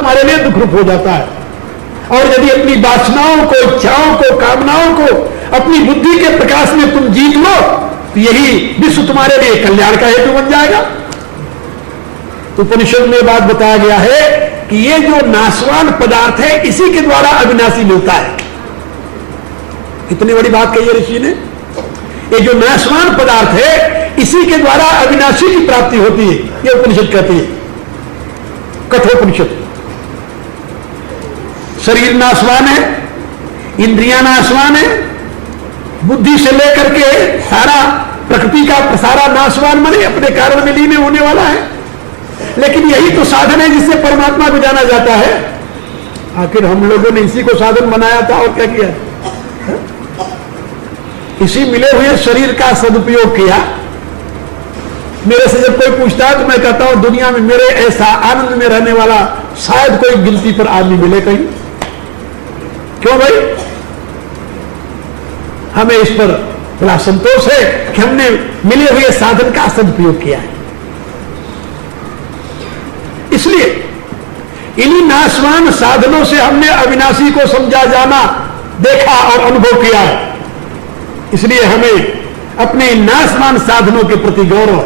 तुम्हारे लिए दुख रूप हो जाता है। और यदि अपनी वासनाओं को, इच्छाओं को, कामनाओं को अपनी बुद्धि के प्रकाश में तुम जीत लो तो यही विश्व तुम्हारे लिए कल्याण का हेतु बन जाएगा। उपनिषद में बात बताया गया है कि ये जो नाशवान पदार्थ है इसी के द्वारा अविनाशी मिलता है। इतनी बड़ी बात कही है ऋषि ने। ये जो नाशवान पदार्थ है इसी के द्वारा अविनाशी की प्राप्ति होती है, ये उपनिषद कहती है, कठोपनिषद। शरीर नाशवान है, इंद्रियां नाशवान है, बुद्धि से लेकर के सारा प्रकृति का सारा नाशवान माने अपने कारण में लीन होने वाला है। लेकिन यही तो साधन है जिससे परमात्मा को जाना जाता है। आखिर हम लोगों ने इसी को साधन बनाया था और क्या किया? इसी मिले हुए शरीर का सदुपयोग किया। मेरे से जब कोई पूछता है तो मैं कहता हूं दुनिया में मेरे ऐसा आनंद में रहने वाला शायद कोई गिनती पर आदमी मिले कहीं। क्यों भाई? हमें इस पर बड़ा संतोष है कि हमने मिले हुए साधन का सदुपयोग किया है। इसलिए इन्हीं नाशवान साधनों से हमने अविनाशी को समझा जाना, देखा और अनुभव किया है। इसलिए हमें अपने नाशवान साधनों के प्रति गौरव।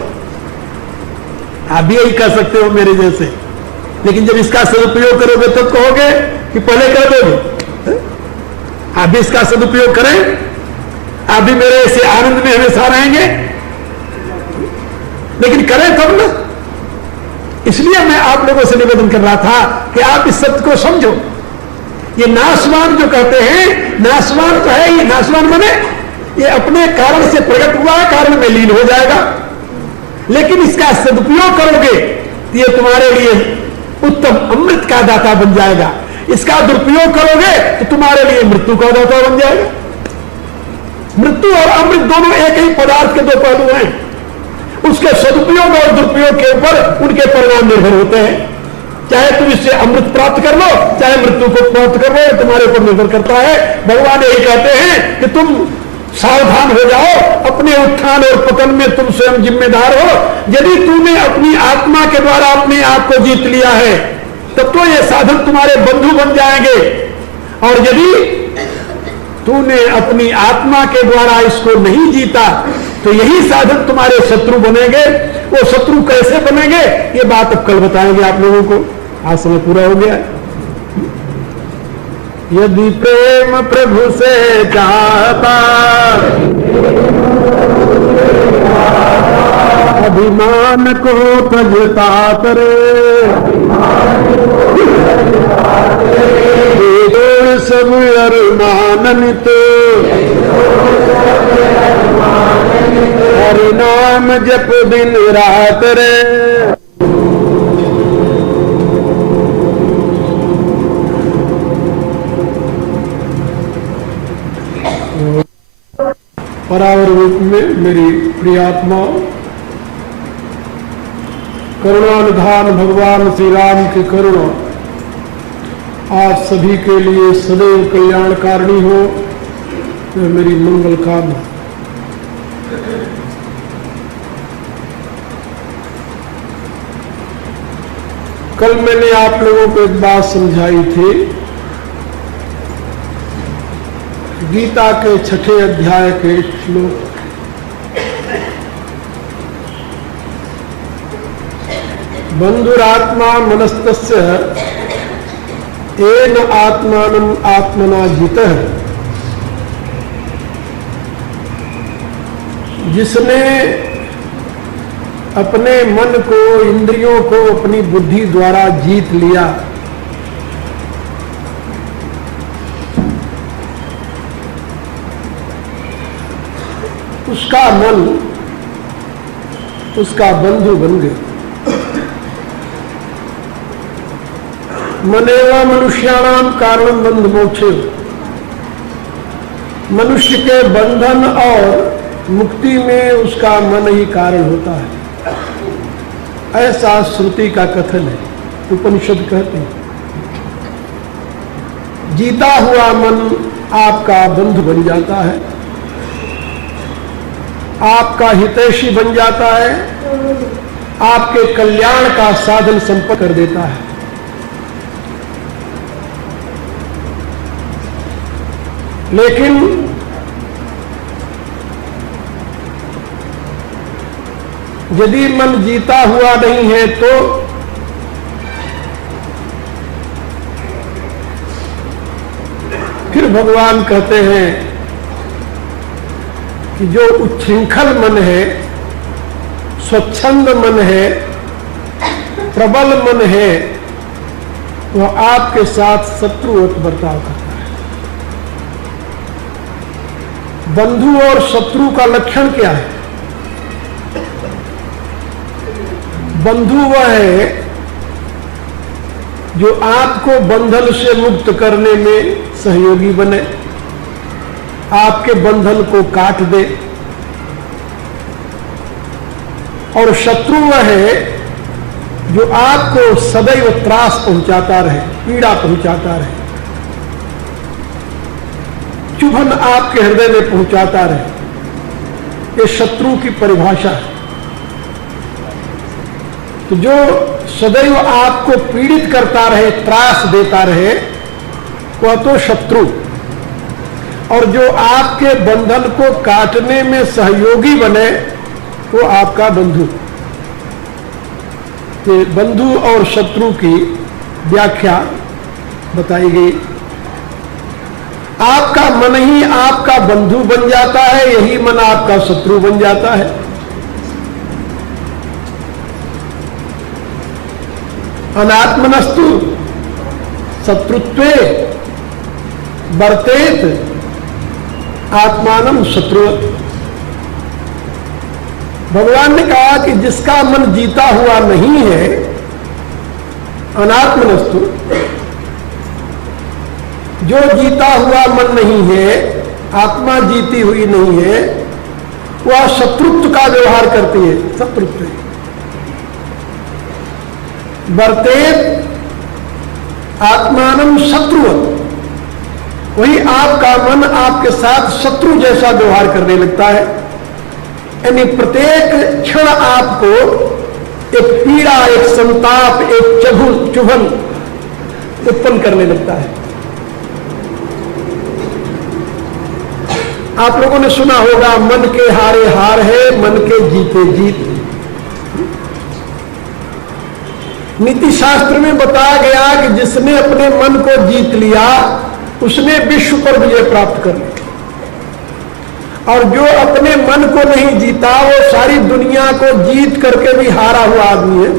आप भी यही कह सकते हो मेरे जैसे, लेकिन जब इसका सदुपयोग करोगे तब कहोगे कि पहले कर दोगे। आप भी इसका सदुपयोग करें, आप भी मेरे ऐसे आनंद में हमेशा रहेंगे, लेकिन करें तब ना। इसलिए मैं आप लोगों से निवेदन कर रहा था कि आप इस सत्य को समझो। ये नाशवान जो कहते हैं, नाशवान तो है ये, नाशवान बने ये अपने कारण से प्रकट हुआ, कारण में लीन हो जाएगा। लेकिन इसका सदुपयोग करोगे तो ये तुम्हारे लिए उत्तम अमृत का दाता बन जाएगा। इसका दुरुपयोग करोगे तो तुम्हारे लिए मृत्यु का दाता बन जाएगा। मृत्यु और अमृत दोनों एक ही पदार्थ के दो पहलू हैं। उसके सदुपयोग और दुरुपयोग के ऊपर उनके परिणाम निर्भर होते हैं। चाहे तुम इससे अमृत प्राप्त कर लो, चाहे मृत्यु को प्राप्त कर लो, तुम्हारे ऊपर निर्भर करता है। भगवान यही कहते हैं कि तुम सावधान हो जाओ, अपने उत्थान और पतन में तुम स्वयं जिम्मेदार हो। यदि तूने अपनी आत्मा के द्वारा अपने आप को जीत लिया है तब तो ये साधन तुम्हारे बंधु बन जाएंगे, और यदि तूने अपनी आत्मा के द्वारा इसको नहीं जीता तो यही साधन तुम्हारे शत्रु बनेंगे। वो शत्रु कैसे बनेंगे ये बात अब कल बताएंगे आप लोगों को। आज समय पूरा हो गया। यदि प्रेम प्रभु से चाहता अभिमान को तजता करे, सब अरमानित हरि नाम जप दिन रात रे। परावर रूप में मेरी प्रियात्मा करुणानिधान भगवान श्री राम की करुणा आज सभी के लिए सदैव कल्याणकारिणी हो, यह मेरी मंगल कामना। कल मैंने आप लोगों को एक बात समझाई थी। गीता के 6ठे अध्याय के श्लोक, बंधुरात्मा मनस्तस्य एन आत्मानं आत्मना जितः। जिसने अपने मन को, इंद्रियों को अपनी बुद्धि द्वारा जीत लिया, उसका मन उसका बंधु बन गया। मनेवा मनुष्याणाम कारणम बंध मोक्षे। मनुष्य के बंधन और मुक्ति में उसका मन ही कारण होता है, ऐसा श्रुति का कथन है। उपनिषद कहते हैं जीता हुआ मन आपका बंधु बन जाता है, आपका हितैषी बन जाता है, आपके कल्याण का साधन संपन्न कर देता है। लेकिन यदि मन जीता हुआ नहीं है तो फिर भगवान कहते हैं कि जो उच्छृंखल मन है, स्वच्छंद मन है, प्रबल मन है, वह आपके साथ शत्रुवत बर्ताव करता है। बंधु और शत्रु का लक्षण क्या है? बंधु वह है जो आपको बंधन से मुक्त करने में सहयोगी बने, आपके बंधन को काट दे। और शत्रु वह है जो आपको सदैव त्रास पहुंचाता रहे, पीड़ा पहुंचाता रहे, चुभन आपके हृदय में पहुंचाता रहे। ये शत्रु की परिभाषा है। तो जो सदैव आपको पीड़ित करता रहे, त्रास देता रहे, वह तो शत्रु। और जो आपके बंधन को काटने में सहयोगी बने, वो आपका बंधु। ये बंधु और शत्रु की व्याख्या बताई गई। आपका मन ही आपका बंधु बन जाता है, यही मन आपका शत्रु बन जाता है। अनात्मनस्तु शत्रुत्वे वर्तेत आत्मानं शत्रुवत्। भगवान ने कहा कि जिसका मन जीता हुआ नहीं है, अनात्मनस्तु, जो जीता हुआ मन नहीं है, आत्मा जीती हुई नहीं है, वह शत्रुत्व का व्यवहार करती है। शत्रुत्व वर्तेत आत्मानं शत्रुवत्, वही आपका मन आपके साथ शत्रु जैसा व्यवहार करने लगता है। यानी प्रत्येक क्षण आपको एक पीड़ा, एक संताप, एक चुभन उत्पन्न करने लगता है। आप लोगों ने सुना होगा, मन के हारे हार है, मन के जीते जीत। नीति शास्त्र में बताया गया कि जिसने अपने मन को जीत लिया, उसने विश्व पर विजय प्राप्त कर ली। और जो अपने मन को नहीं जीता, वो सारी दुनिया को जीत करके भी हारा हुआ आदमी है।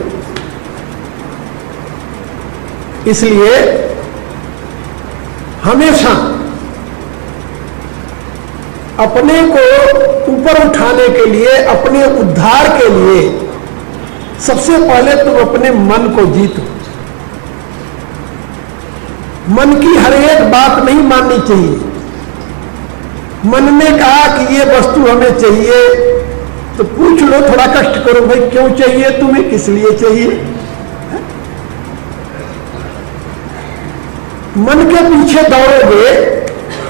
इसलिए हमेशा अपने को ऊपर उठाने के लिए, अपने उद्धार के लिए, सबसे पहले तुम अपने मन को जीतो। मन की हर एक बात नहीं माननी चाहिए। मन ने कहा कि ये वस्तु हमें चाहिए, तो पूछ लो, थोड़ा कष्ट करो, भाई क्यों चाहिए तुम्हें, किस लिए चाहिए। मन के पीछे दौड़ोगे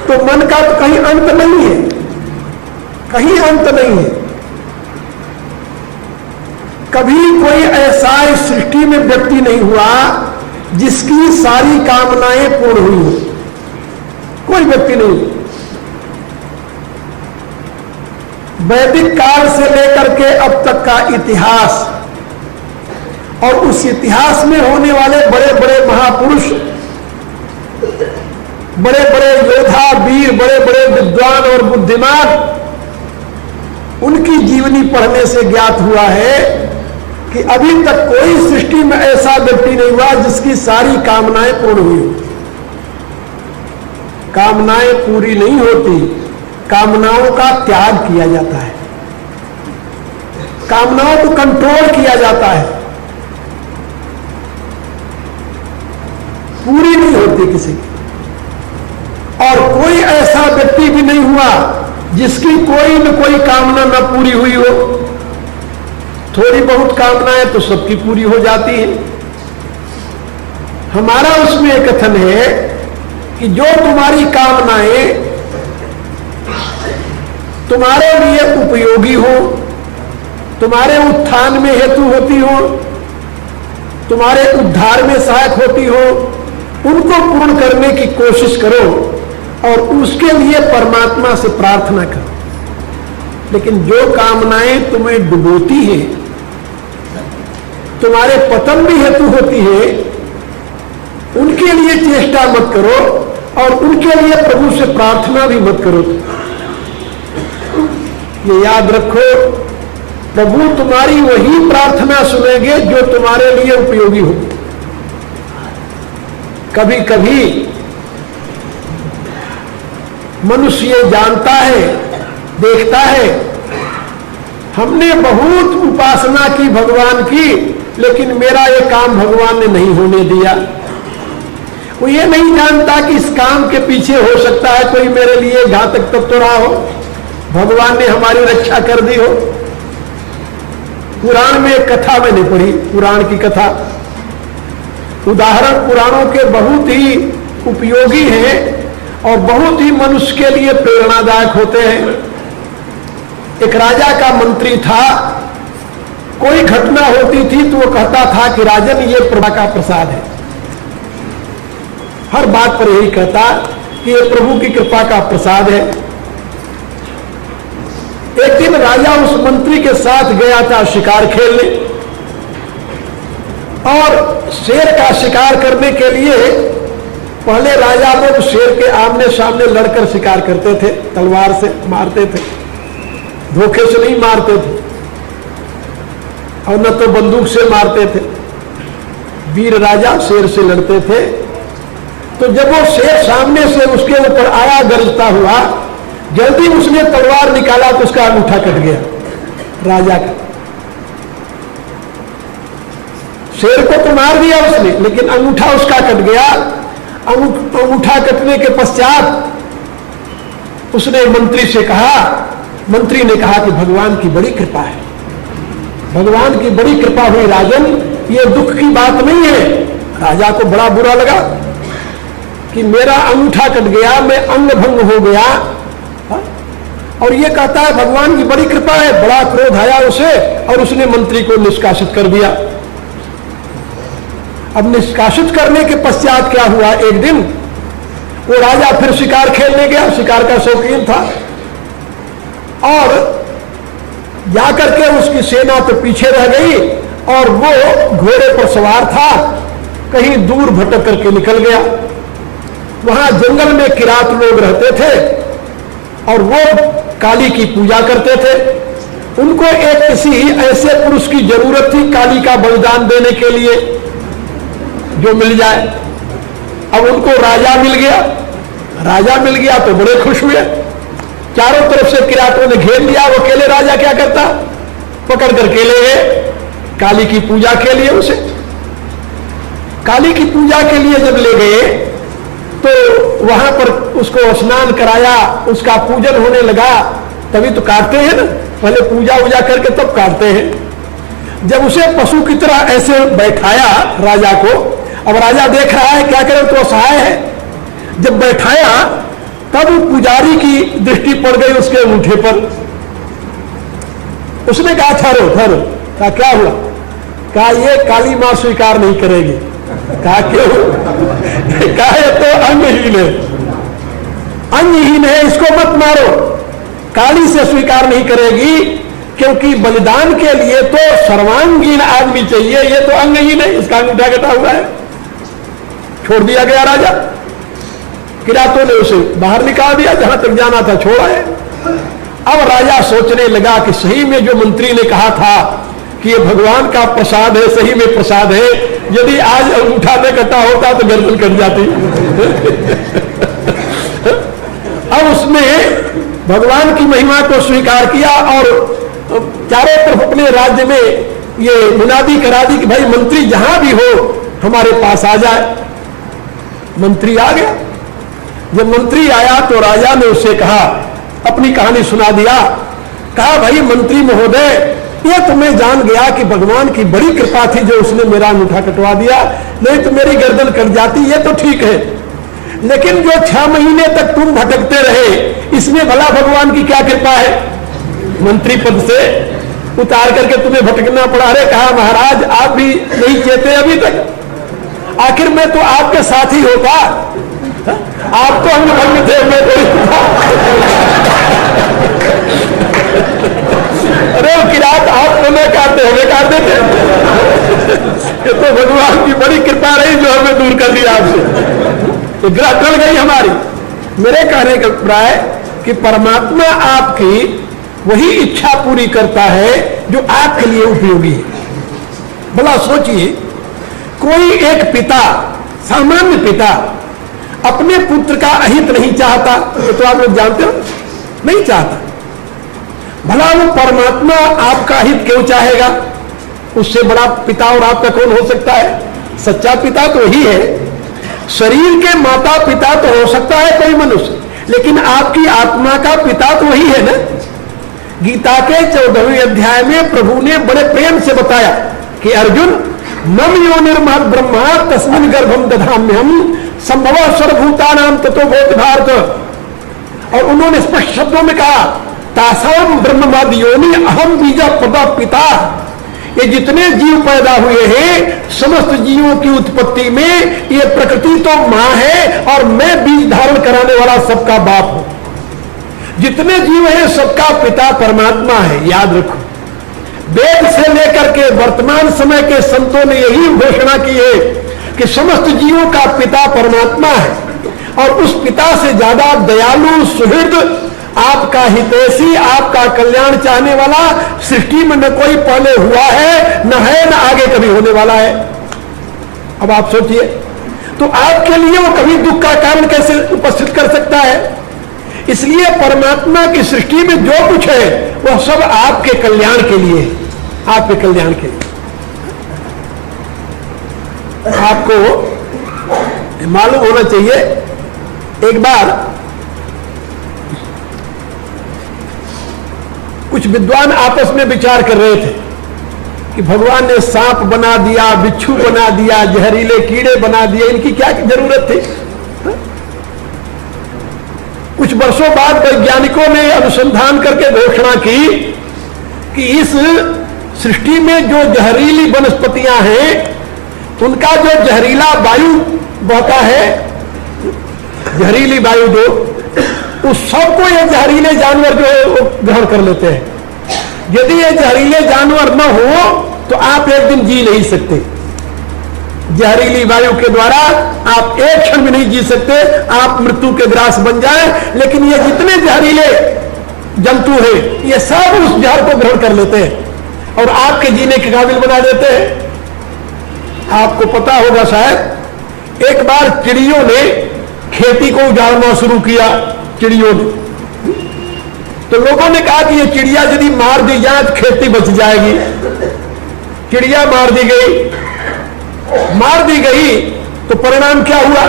तो मन का तो कहीं अंत नहीं है, कहीं अंत नहीं है। कभी कोई ऐसा इस सृष्टि में व्यक्ति नहीं हुआ जिसकी सारी कामनाएं पूर्ण हुई हो। कोई व्यक्ति नहीं। वैदिक काल से लेकर के अब तक का इतिहास और उस इतिहास में होने वाले बड़े बड़े महापुरुष, बड़े बड़े योद्धा, वीर, बड़े बड़े विद्वान और बुद्धिमान, उनकी जीवनी पढ़ने से ज्ञात हुआ है कि अभी तक कोई सृष्टि में ऐसा व्यक्ति नहीं हुआ जिसकी सारी कामनाएं पूर्ण हुई। कामनाएं पूरी नहीं होती, कामनाओं का त्याग किया जाता है, कामनाओं को कंट्रोल किया जाता है। पूरी नहीं होती किसी की। और कोई ऐसा व्यक्ति भी नहीं हुआ जिसकी कोई न कोई कामना न पूरी हुई हो। थोड़ी बहुत कामनाएं तो सबकी पूरी हो जाती है। हमारा उसमें एक कथन है कि जो तुम्हारी कामनाएं तुम्हारे लिए उपयोगी हो, तुम्हारे उत्थान में हेतु होती हो, तुम्हारे उद्धार में सहायक होती हो, उनको पूर्ण करने की कोशिश करो। और उसके लिए परमात्मा से प्रार्थना करो। लेकिन जो कामनाएं तुम्हें डुबोती है, तुम्हारे पतन भी हेतु होती है, उनके लिए चेष्टा मत करो और उनके लिए प्रभु से प्रार्थना भी मत करो। ये याद रखो, प्रभु तुम्हारी वही प्रार्थना सुनेंगे जो तुम्हारे लिए उपयोगी हो। कभी कभी मनुष्य ये जानता है, देखता है, हमने बहुत उपासना की भगवान की, लेकिन मेरा ये काम भगवान ने नहीं होने दिया। वो ये नहीं जानता कि इस काम के पीछे हो सकता है कोई मेरे लिए घातक तत्व रहा हो, भगवान ने हमारी रक्षा कर दी हो। पुराण में एक कथा मैंने पढ़ी, पुराण की कथा, उदाहरण पुराणों के बहुत ही उपयोगी हैं और बहुत ही मनुष्य के लिए प्रेरणादायक होते हैं। एक राजा का मंत्री था, कोई घटना होती थी तो वो कहता था कि राजन ये प्रभु का प्रसाद है। हर बात पर यही कहता कि ये प्रभु की कृपा का प्रसाद है। एक दिन राजा उस मंत्री के साथ गया था शिकार खेलने, और शेर का शिकार करने के लिए पहले राजा लोग शेर के आमने सामने लड़कर शिकार करते थे, तलवार से मारते थे, धोखे से नहीं मारते थे, और न तो बंदूक से मारते थे। वीर राजा शेर से लड़ते थे। तो जब वो शेर सामने से उसके ऊपर आया गरजता हुआ, जल्दी उसने तलवार निकाला तो उसका अंगूठा कट गया राजा का। शेर को तो मार दिया उसने, लेकिन अंगूठा उसका कट गया। अंगूठा कटने के पश्चात उसने मंत्री से कहा, मंत्री ने कहा कि भगवान की बड़ी कृपा है, भगवान की बड़ी कृपा हुई राजन, ये दुख की बात नहीं है। राजा को बड़ा बुरा लगा कि मेरा अंगूठा कट गया, मैं अंग भंग हो गया, और ये कहता है भगवान की बड़ी कृपा है। बड़ा क्रोध आया उसे और उसने मंत्री को निष्कासित कर दिया। अब निष्कासित करने के पश्चात क्या हुआ, एक दिन वो राजा फिर शिकार खेलने गया, शिकार का शौकीन था, और जाकर के उसकी सेना तो पीछे रह गई और वो घोड़े पर सवार था, कहीं दूर भटक करके निकल गया। वहां जंगल में किरात लोग रहते थे और वो काली की पूजा करते थे। उनको एक किसी ऐसे पुरुष की जरूरत थी काली का बलिदान देने के लिए जो मिल जाए। अब उनको राजा मिल गया, राजा मिल गया तो बड़े खुश हुए। चारों तरफ से किरातों ने घेर लिया। वो अकेले राजा क्या करता, पकड़ करके ले गए काली की पूजा के लिए। उसे काली की पूजा के लिए जब ले गए तो वहां पर उसको स्नान कराया, उसका पूजन होने लगा। तभी तो काटते हैं ना, पहले पूजा वूजा करके तब काटते हैं। जब उसे पशु की तरह ऐसे बैठाया राजा को, अब राजा देख रहा है क्या करे, तो असहाय है। जब बैठाया तब पुजारी की दृष्टि पड़ गई उसके अंगूठे पर। उसने कहा ठहरो ठहरो। कहा क्या हुआ? कहा ये काली मां स्वीकार नहीं करेगी। कहा क्यों? कहा ये तो अंगहीन है, अंगहीन है, इसको मत मारो। काली से स्वीकार नहीं करेगी क्योंकि बलिदान के लिए तो सर्वांगीण आदमी चाहिए, ये तो अंगहीन है, इसका अंगूठा कटा हुआ है। छोड़ दिया गया राजा। किरातों ने उसे बाहर निकाल दिया, जहां तक जाना था छोड़ आए। अब राजा सोचने लगा कि सही में जो मंत्री ने कहा था कि ये भगवान का प्रसाद है, सही में प्रसाद है। यदि आज अंगूठा न कटा होता तो गर्दन कट जाती। अब उसने भगवान की महिमा को स्वीकार किया और चारों तरफ अपने राज्य में ये मुनादी करा दी कि भाई मंत्री जहां भी हो हमारे पास आ जाए। मंत्री आ गया। जब मंत्री आया तो राजा ने उससे कहा, अपनी कहानी सुना दिया। कहा भाई मंत्री महोदय, ये तो मैं जान गया कि भगवान की बड़ी कृपा थी जो उसने मेरा अंगूठा कटवा दिया, नहीं तो मेरी गर्दन कट जाती। ये तो ठीक है, लेकिन जो 6 महीने तक तुम भटकते रहे, इसमें भला भगवान की क्या कृपा है? मंत्री पद से उतार करके तुम्हें भटकना पड़ा। अरे कहा महाराज आप भी नहीं चेते अभी तक, आखिर मैं तो आपके साथ ही होता। आप तो हम भंग थे, मैं तो था। अरे वो किरात आप तो नहीं काटते, हमें काट देते। ये तो भगवान की बड़ी कृपा रही जो हमें दूर कर दिया आपसे, तो ग्रह टल गई हमारी। मेरे कहने का अभिप्राय कि परमात्मा आपकी वही इच्छा पूरी करता है जो आपके लिए उपयोगी है। भला सोचिए, कोई एक पिता, सामान्य पिता अपने पुत्र का अहित नहीं चाहता, तो आप लोग जानते हो, नहीं चाहता। भला वो परमात्मा आपका हित क्यों चाहेगा? उससे बड़ा पिता और आपका कौन हो सकता है? सच्चा पिता तो वही है। शरीर के माता पिता तो हो सकता है कोई मनुष्य, लेकिन आपकी आत्मा का पिता तो वही है ना। गीता के 14वें अध्याय में प्रभु ने बड़े प्रेम से बताया कि अर्जुन, मम योनिर्महद् ब्रह्मा तस्मिन् गर्भम दधाम्यहम् संभव सर्वभूतानां ततो भवति भारत। और उन्होंने स्पष्ट शब्दों में कहा, तासाम ब्रह्मवाद योनि अहम बीजा पदा पिता। ये जितने जीव पैदा हुए हैं, समस्त जीवों की उत्पत्ति में ये प्रकृति तो मां है और मैं बीज धारण कराने वाला सबका बाप हूं। जितने जीव हैं सबका पिता परमात्मा है, याद रखो। वेद से लेकर के वर्तमान समय के संतों ने यही घोषणा की है कि समस्त जीवों का पिता परमात्मा है, और उस पिता से ज्यादा दयालु, सुहृद, आपका हितैषी, आपका कल्याण चाहने वाला सृष्टि में न कोई पहले हुआ है, न है, न आगे कभी होने वाला है। अब आप सोचिए, तो आपके लिए वो कभी दुख का कारण कैसे उपस्थित कर सकता है? इसलिए परमात्मा की सृष्टि में जो कुछ है वह सब आपके कल्याण के लिए है, आपके कल्याण के लिए। आपको मालूम होना चाहिए, एक बार कुछ विद्वान आपस में विचार कर रहे थे कि भगवान ने सांप बना दिया, बिच्छू बना दिया, जहरीले कीड़े बना दिए, इनकी क्या जरूरत थी? कुछ वर्षों बाद वैज्ञानिकों ने अनुसंधान करके घोषणा की कि इस सृष्टि में जो जहरीली वनस्पतियां हैं, उनका जो जहरीला वायु बहता है, जहरीली वायु जो, उस सबको ये जहरीले जानवर जो है वो ग्रहण कर लेते हैं। यदि ये जहरीले जानवर न हो तो आप एक दिन जी नहीं सकते। जहरीली वायु के द्वारा आप एक क्षण भी नहीं जी सकते, आप मृत्यु के ग्रास बन जाए। लेकिन ये जितने जहरीले जंतु हैं, ये सब उस जहर को ग्रहण कर लेते हैं और आपके जीने के काबिल बना देते हैं। आपको पता होगा शायद, एक बार चिड़ियों ने खेती को उजाड़ना शुरू किया। चिड़ियों ने, तो लोगों ने कहा कि ये चिड़िया यदि मार दी जाए तो खेती बच जाएगी। चिड़िया मार दी गई तो परिणाम क्या हुआ?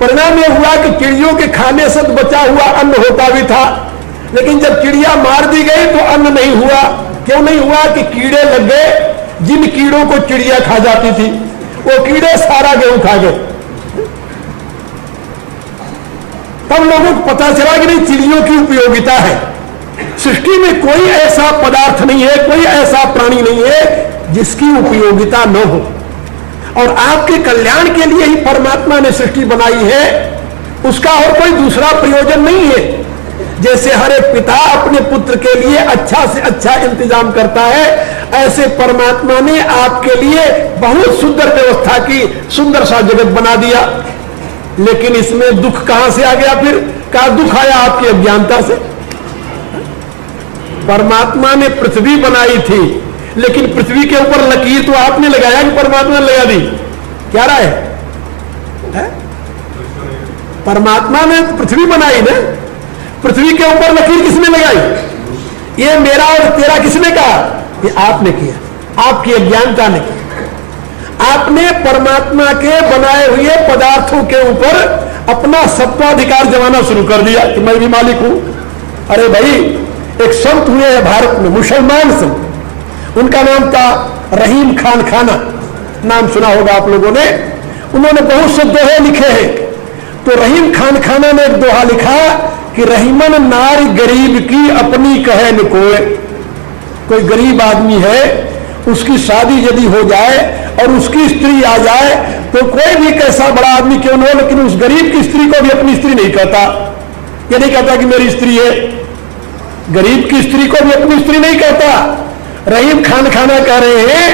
परिणाम यह हुआ कि चिड़ियों के खाने से बचा हुआ अन्न होता भी था, लेकिन जब चिड़िया मार दी गई तो अन्न नहीं हुआ। क्यों नहीं हुआ? कि कीड़े लग गए। जिन कीड़ों को चिड़िया खा जाती थी, वो कीड़े सारा गेहूं खा गए। तब लोगों को पता चला कि नहीं, चिड़ियों की उपयोगिता है। सृष्टि में कोई ऐसा पदार्थ नहीं है, कोई ऐसा प्राणी नहीं है जिसकी उपयोगिता न हो। और आपके कल्याण के लिए ही परमात्मा ने सृष्टि बनाई है, उसका और कोई दूसरा प्रयोजन नहीं है। जैसे हर एक पिता अपने पुत्र के लिए अच्छा से अच्छा इंतजाम करता है, ऐसे परमात्मा ने आपके लिए बहुत सुंदर व्यवस्था की, सुंदर सा जगत बना दिया। लेकिन इसमें दुख कहां से आ गया? फिर कहा दुख आया आपकी अज्ञानता से। परमात्मा ने पृथ्वी बनाई थी, लेकिन पृथ्वी के ऊपर लकीर तो आपने लगाया कि परमात्मा ने लगा दी? क्या राय है? परमात्मा ने पृथ्वी बनाई ना, पृथ्वी के ऊपर लकीर किसने लगाई? ये मेरा और तेरा किसने कहा? ये आपने किया, आपकी अज्ञानता ने किया। आपने परमात्मा के बनाए हुए पदार्थों के ऊपर अपना सत्वाधिकार जमाना शुरू कर दिया कि मैं भी मालिक हूं। अरे भाई, एक संत हुए हैं भारत में, मुसलमान संत, उनका नाम था रहीम खान खाना, नाम सुना होगा आप लोगों ने। उन्होंने बहुत से दोहे लिखे हैं। तो रहीम खान खाना ने एक दोहा लिखा कि रहीमन नारी गरीब की अपनी कहे न कोई गरीब आदमी है, उसकी शादी यदि हो जाए और उसकी स्त्री आ जाए तो कोई भी कैसा बड़ा आदमी क्यों न हो, लेकिन उस गरीब की स्त्री को भी अपनी स्त्री नहीं कहता। ये नहीं कहता कि मेरी स्त्री है। गरीब की स्त्री को भी अपनी स्त्री नहीं कहता। रहीम खान खाना कह रहे हैं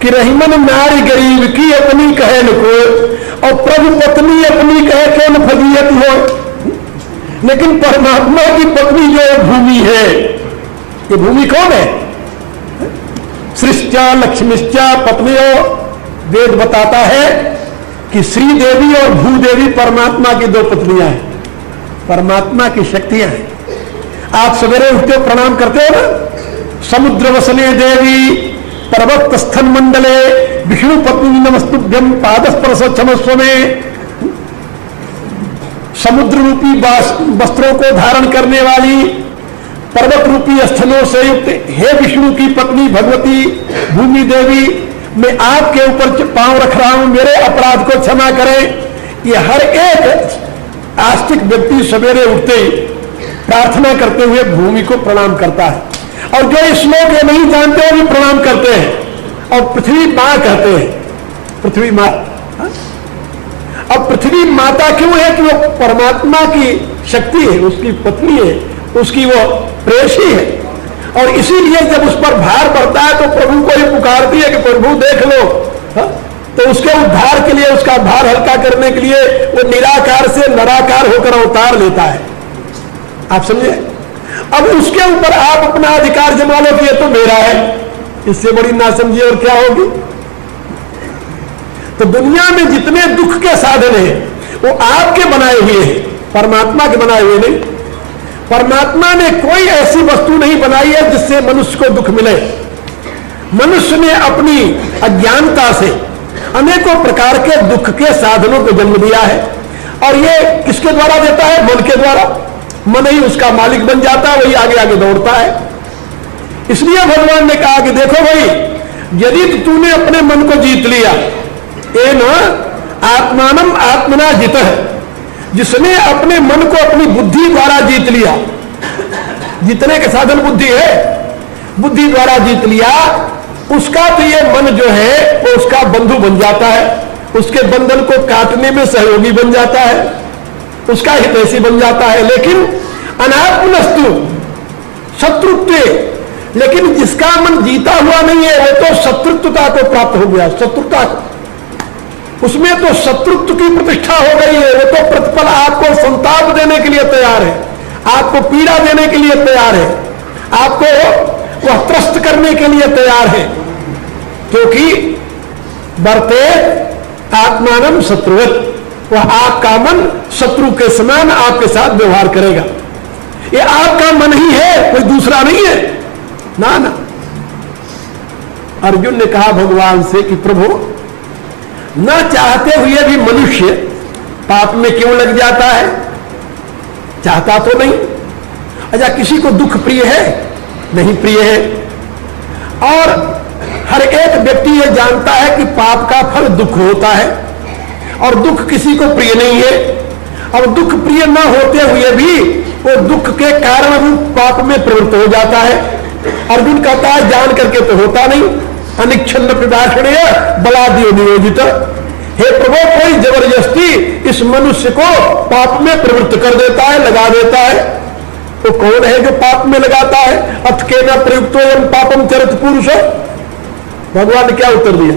कि रहीमन नारी गरीब की अपनी कहे न को, और प्रभु पत्नी अपनी कहे क्यों न फजीयत हो। लेकिन परमात्मा की पत्नी जो भूमि है, ये भूमि कौन है? सृष्टा लक्ष्मीश्चा पत्नियों। वेद बताता है कि श्री देवी और भूदेवी परमात्मा की दो पत्नियां हैं, परमात्मा की शक्तियां हैं। आप सवेरे उठते हो, प्रणाम करते हो ना? समुद्र वसने देवी पर्वत स्थन मंडले विष्णु पत्नी नमस्तुभ्यम पादस्पर्श क्षमस्व में। समुद्र रूपी वस्त्रों को धारण करने वाली, पर्वत रूपी स्थलों से युक्त हे विष्णु की पत्नी भगवती भूमि देवी, मैं आपके ऊपर पांव रख रहा हूं, मेरे अपराध को क्षमा करें। ये हर एक आस्तिक व्यक्ति सवेरे उठते ही प्रार्थना करते हुए भूमि को प्रणाम करता है। और जो श्लोक ये नहीं जानते वो भी प्रणाम करते हैं और पृथ्वी मां कहते हैं, पृथ्वी मां। अब पृथ्वी माता क्यों है? कि वो परमात्मा की शक्ति है, उसकी पत्नी है, उसकी वो प्रेयसी है। और इसीलिए जब उस पर भार पड़ता है तो प्रभु को ही पुकारती है कि प्रभु देख लो। तो उसके उद्धार के लिए, उसका भार हल्का करने के लिए वो निराकार से निराकार होकर अवतार लेता है। आप समझे? अब उसके ऊपर आप अपना अधिकार जमा लो कि ये तो मेरा है, इससे बड़ी नासमझी और क्या होगी? तो दुनिया में जितने दुख के साधन हैं वो आपके बनाए हुए हैं, परमात्मा के बनाए हुए नहीं। परमात्मा ने कोई ऐसी वस्तु नहीं बनाई है जिससे मनुष्य को दुख मिले। मनुष्य ने अपनी अज्ञानता से अनेकों प्रकार के दुख के साधनों को जन्म दिया है। और ये किसके द्वारा देता है? मन के द्वारा। मन ही उसका मालिक बन जाता है, वही आगे आगे दौड़ता है। इसलिए भगवान ने कहा कि देखो भाई, यदि तूने अपने मन को जीत लिया, ये ना आत्मानम आत्मना जित है, जिसने अपने मन को अपनी बुद्धि द्वारा जीत लिया, जीतने के साधन बुद्धि है, बुद्धि द्वारा जीत लिया, उसका तो ये मन जो है वो उसका बंधु बन जाता है, उसके बंधन को काटने में सहयोगी बन जाता है, उसका हितैषी बन जाता है। लेकिन अनात्मनस्तु शत्रुत्व, लेकिन जिसका मन जीता हुआ नहीं है वो तो शत्रुत्वता को प्राप्त हो गया। शत्रुता, उसमें तो शत्रुत्व की प्रतिष्ठा हो गई है। वो तो प्रतिपल आपको संताप देने के लिए तैयार है, आपको पीड़ा देने के लिए तैयार है, आपको वह त्रस्त करने के लिए तैयार है, क्योंकि बरते आत्मानम शत्रुवत, वह आपका मन शत्रु के समान आपके साथ व्यवहार करेगा। ये आपका मन ही है, कोई दूसरा नहीं है ना। ना अर्जुन ने कहा भगवान से कि प्रभु, न चाहते हुए भी मनुष्य पाप में क्यों लग जाता है? चाहता तो नहीं। अच्छा, किसी को दुख प्रिय है? नहीं प्रिय है। और हर एक व्यक्ति ये जानता है कि पाप का फल दुख होता है, और दुख किसी को प्रिय नहीं है। और दुख प्रिय न होते हुए भी वो दुख के कारण रूप पाप में प्रवृत्त हो जाता है। अर्जुन कहता है जान करके तो होता नहीं, अनिच्छन्न प्रभाषणीय बलादियो नियोजित। हे प्रभु, कोई जबरदस्ती इस मनुष्य को पाप में प्रवृत्त कर देता है, लगा देता है। तो कौन है जो पाप में लगाता है? अथ के न प्रयुक्तो यम पापम चरत पुरुष। भगवान ने क्या उत्तर दिया?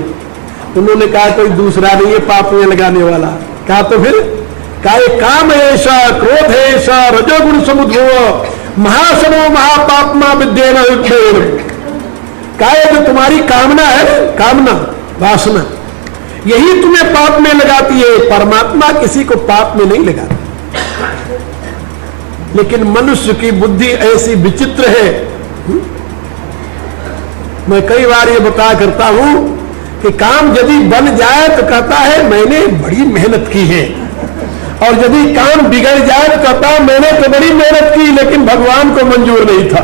उन्होंने कहा कोई दूसरा नहीं है पाप में लगाने वाला। कहा तो फिर? कहा काम ऐसा, क्रोध ऐसा, रजोगुण समुद्र, महासनो महापापमा विद्येन युक्तेन। कहा जो तुम्हारी कामना है, कामना वासना, यही तुम्हें पाप में लगाती है। परमात्मा किसी को पाप में नहीं लगाता। लेकिन मनुष्य की बुद्धि ऐसी विचित्र है। मैं कई बार ये बता करता हूं कि काम यदि बन जाए तो कहता है मैंने बड़ी मेहनत की है, और यदि काम बिगड़ जाए तो कहता है मैंने तो बड़ी मेहनत की लेकिन भगवान को मंजूर नहीं था।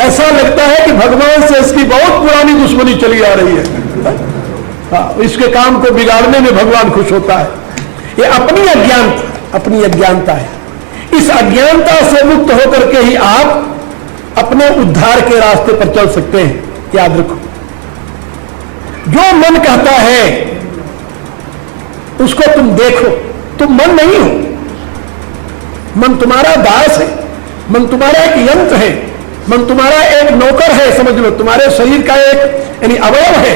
ऐसा लगता है कि भगवान से इसकी बहुत पुरानी दुश्मनी चली आ रही है। इसके काम को बिगाड़ने में भगवान खुश होता है। ये अपनी अज्ञानता है। इस अज्ञानता से मुक्त होकर के ही आप अपने उद्धार के रास्ते पर चल सकते हैं। याद रखो, जो मन कहता है उसको तुम देखो। तुम मन नहीं हो, मन तुम्हारा दास है, मन तुम्हारा एक यंत्र है, मन तुम्हारा एक नौकर है, समझ लो, तुम्हारे शरीर का एक यानी अवयव है।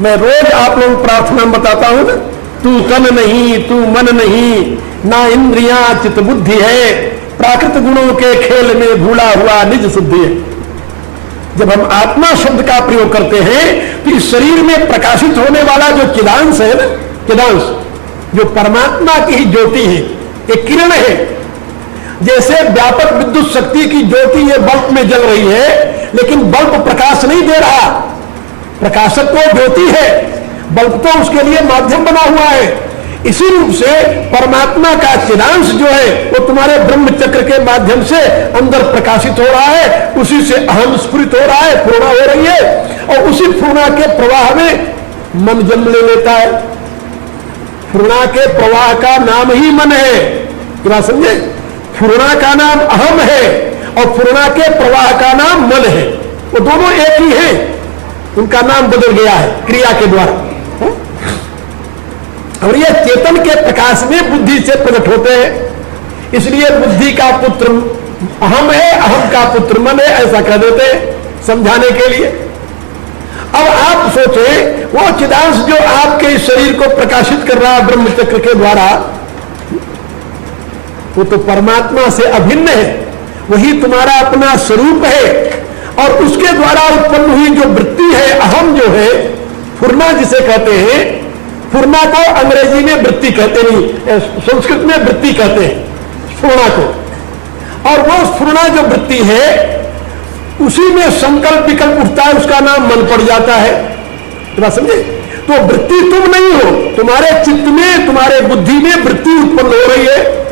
मैं रोज आप लोगों को प्रार्थना में बताता हूं ना, तू तन नहीं, तू मन नहीं, ना इंद्रियां चित्त बुद्धि है, प्राकृत गुणों के खेल में भूला हुआ निज शुद्धि है। जब हम आत्मा शब्द का प्रयोग करते हैं तो इस शरीर में प्रकाशित होने वाला जो चिदांश है ना, चिदांश जो परमात्मा की ही ज्योति है, एक किरण है। जैसे व्यापक विद्युत शक्ति की ज्योति ये बल्ब में जल रही है, लेकिन बल्ब प्रकाश नहीं दे रहा, प्रकाशक तो ज्योति है, बल्ब तो उसके लिए माध्यम बना हुआ है। इसी रूप से परमात्मा का चिदांश जो है वो तुम्हारे ब्रह्म चक्र के माध्यम से अंदर प्रकाशित हो रहा है, उसी से अहम स्फुरित हो रहा है, पूर्णा हो रही है, और उसी पूर्णा के प्रवाह में मन जन्म ले लेता है। पूर्णा के प्रवाह का नाम ही मन है, क्या समझे? पूर्णा का नाम अहम है और पूर्णा के प्रवाह का नाम मन है, वो दोनों एक ही है, उनका नाम बदल गया है क्रिया के द्वारा। और ये चेतन के प्रकाश में बुद्धि से प्रकट होते हैं, इसलिए बुद्धि का पुत्र अहम है, अहम का पुत्र मन है, ऐसा कह देते हैं समझाने के लिए। अब आप सोचें, वो चिदांश जो आपके इस शरीर को प्रकाशित कर रहा है ब्रह्म चक्र के द्वारा, वो तो परमात्मा से अभिन्न है, वही तुम्हारा अपना स्वरूप है, और उसके द्वारा उत्पन्न हुई जो वृत्ति है, अहम जो है, फुरना जिसे कहते हैं, फुरना को अंग्रेजी में वृत्ति कहते नहीं, संस्कृत में वृत्ति कहते हैं फुरना को। और वो फुरना जो वृत्ति है उसी में संकल्प विकल्प उठता है, उसका नाम मन पड़ जाता है। तो समझे? तो वृत्ति तुम नहीं हो, तुम्हारे चित्त में, तुम्हारे बुद्धि में वृत्ति उत्पन्न हो रही है।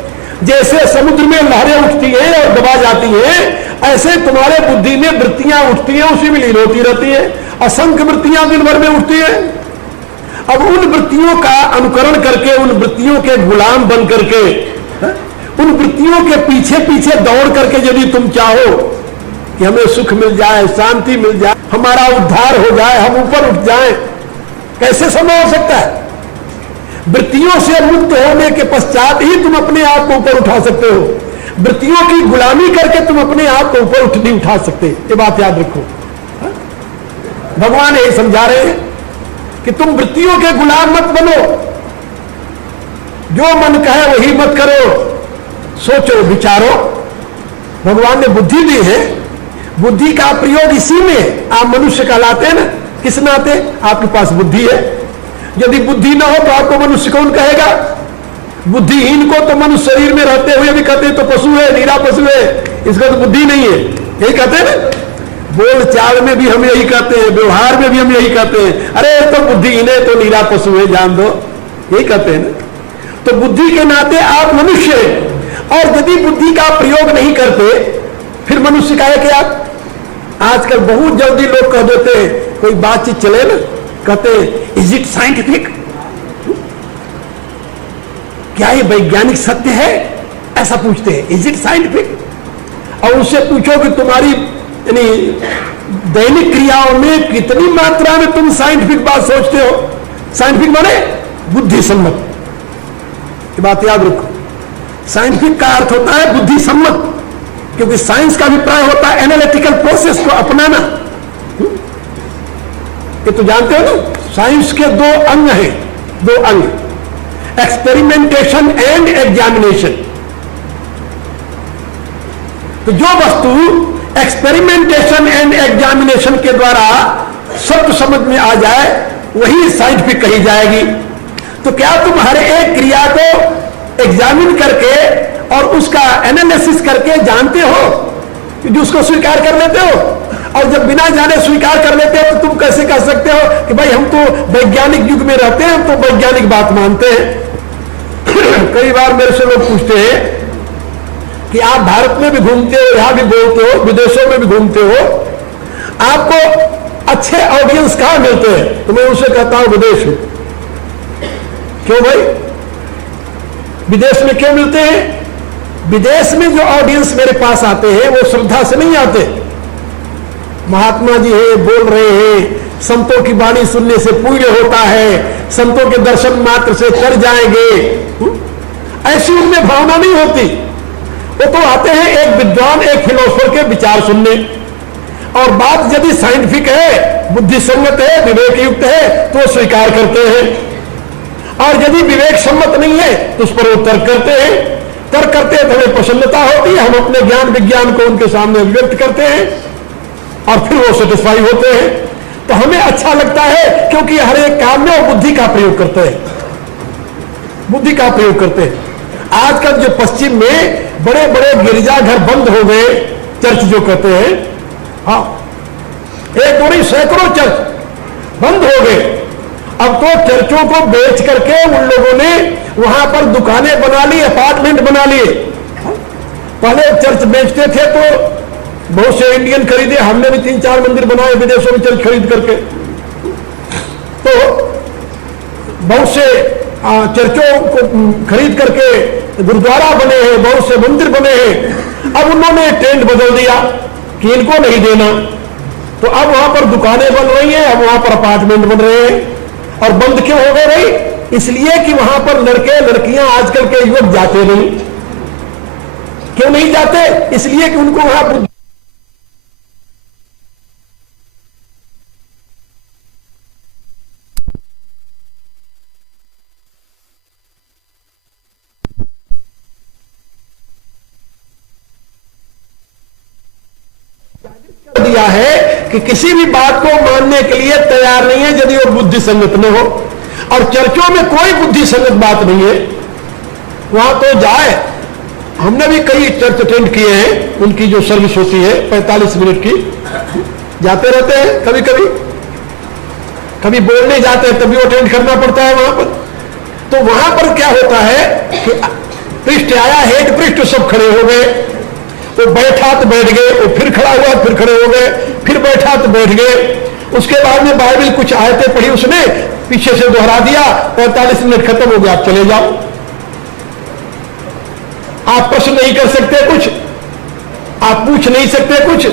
जैसे समुद्र में लहरें उठती हैं और दबा जाती हैं, ऐसे तुम्हारे बुद्धि में वृत्तियां उठती हैं, उसी में लीन होती रहती है। असंख्य वृत्तियां दिन भर में उठती है। अब उन वृत्तियों का अनुकरण करके, उन वृत्तियों के गुलाम बन करके, उन वृत्तियों के पीछे पीछे दौड़ करके यदि तुम चाहो कि हमें सुख मिल जाए, शांति मिल जाए, हमारा उद्धार हो जाए, हम ऊपर उठ जाएं, कैसे संभव हो सकता है? वृत्तियों से मुक्त होने के पश्चात ही तुम अपने आप को ऊपर उठा सकते हो। वृत्तियों की गुलामी करके तुम अपने आप को ऊपर नहीं उठा सकते, ये बात याद रखो। भगवान यही समझा रहे हैं कि तुम वृत्तियों के गुलाम मत बनो, जो मन कहे वही मत करो, सोचो विचारो। भगवान ने बुद्धि दी है, बुद्धि का प्रयोग इसी में आप मनुष्य कहलाते हैं ना। किस नाते? आपके पास बुद्धि है। यदि बुद्धि ना हो तो आपको मनुष्य कौन कहेगा? बुद्धिहीन को तो मनुष्य शरीर में रहते हुए भी कहते हैं तो पशु है, नीरा पशु है, इसका तो बुद्धि नहीं है, यही कहते हैं ना। बोल चाल में भी हम यही कहते हैं, व्यवहार में भी हम यही कहते हैं, अरे तो बुद्धिहीन है, तो नीरा पशु है, जान दो, यही कहते हैं ना। तो बुद्धि के नाते आप मनुष्य हैं, और यदि बुद्धि का प्रयोग नहीं करते फिर मनुष्य कहे कि आप। आजकल बहुत जल्दी लोग कह देते हैं, कोई बातचीत चले ना, कहते हैं इज इट साइंटिफिक, क्या ये वैज्ञानिक सत्य है, ऐसा पूछते हैं, इज इट साइंटिफिक। और उससे पूछो कि तुम्हारी यानी दैनिक क्रियाओं में कितनी मात्रा में तुम साइंटिफिक बात सोचते हो। साइंटिफिक माने बुद्धि सम्मत, ये बात याद रखो। साइंटिफिक का अर्थ होता है बुद्धि सम्मत, क्योंकि साइंस का अभिप्राय होता है एनालिटिकल प्रोसेस को अपनाना। ये तो जानते हो ना, साइंस के दो अंग हैं, दो अंग, एक्सपेरिमेंटेशन एंड एग्जामिनेशन। तो जो वस्तु एक्सपेरिमेंटेशन एंड एग्जामिनेशन के द्वारा सत्य समझ में आ जाए वही साइंटिफिक कही जाएगी। तो क्या तुम हर एक क्रिया को एग्जामिन करके और उसका एनालिसिस करके जानते हो कि उसको स्वीकार कर लेते हो? और जब बिना जाने स्वीकार कर लेते हो तो तुम कैसे कह सकते हो कि भाई हम तो वैज्ञानिक युग में रहते हैं, हम तो वैज्ञानिक बात मानते हैं। कई बार मेरे से लोग पूछते हैं कि आप भारत में भी घूमते हो, यहां भी बोलते हो, विदेशों में भी घूमते हो, आपको अच्छे ऑडियंस कहां मिलते हैं? तो मैं उनसे कहता हूं विदेश में। क्यों भाई विदेश में क्यों मिलते हैं? विदेश में जो ऑडियंस मेरे पास आते हैं वो श्रद्धा से नहीं आते। महात्मा जी है, बोल रहे हैं, संतों की वाणी सुनने से पुण्य होता है, संतों के दर्शन मात्र से कर जाएंगे, ऐसी उनमें भावना नहीं होती। वो तो आते हैं एक विद्वान, एक फिलोसोफर के विचार सुनने, और बात यदि साइंटिफिक है, बुद्धि संगत है, विवेक युक्त है तो स्वीकार करते हैं, और यदि विवेक सम्मत नहीं है तो उस पर वो तर्क करते हैं। तर्क करते हैं तो हमें प्रसन्नता होती है, हम अपने ज्ञान विज्ञान को उनके सामने व्यक्त करते हैं और फिर वो सेटिस्फाई होते हैं। तो हमें अच्छा लगता है क्योंकि हर एक काम में वो बुद्धि का प्रयोग करते हैं, बुद्धि का प्रयोग करते हैं। आजकल जो पश्चिम में बड़े बड़े गिरजाघर बंद हो गए, चर्च जो कहते हैं, हाँ, एक और सैकड़ों चर्च बंद हो गए। अब तो चर्चों को बेच करके उन लोगों ने वहां पर दुकानें बना ली, अपार्टमेंट बना लिए। पहले चर्च बेचते थे तो बहुत से इंडियन खरीदे, हमने भी 3-4 मंदिर बनाए विदेशों में चर्च खरीद करके। तो बहुत से चर्चों को खरीद करके गुरुद्वारा बने हैं, बहुत से मंदिर बने हैं। अब उन्होंने ट्रेंड बदल दिया कि इनको नहीं देना, तो अब वहां पर दुकानें बन रही हैं, अब वहां पर अपार्टमेंट बन रहे हैं। और बंद क्यों हो गए भाई? इसलिए कि वहां पर लड़के लड़कियां आजकल के युवक जाते नहीं। क्यों नहीं जाते? इसलिए कि उनको वहां दिया है कि किसी भी बात को मानने के लिए तैयार नहीं है यदि वो बुद्धि संगत न हो। और चर्चों में कोई बुद्धि संगत बात नहीं है, वहां तो जाए। हमने भी कई चर्च अटेंड किए हैं, उनकी जो सर्विस होती है 45 मिनट की, जाते रहते हैं। कभी कभी कभी बोलने जाते हैं तभी अटेंड करना पड़ता है वहां पर। तो वहां पर क्या होता है कि पृष्ठ आया, हेड पृष्ठ सब खड़े हो गए, वो बैठा तो बैठ गए, वो फिर खड़ा हुआ फिर खड़े हो गए, फिर बैठा तो बैठ गए। उसके बाद में बाइबल कुछ आयतें पढ़ी उसने, पीछे से दोहरा दिया, 45 मिनट खत्म हो गया, आप चले जाओ। आप प्रश्न नहीं कर सकते कुछ, आप पूछ नहीं सकते कुछ,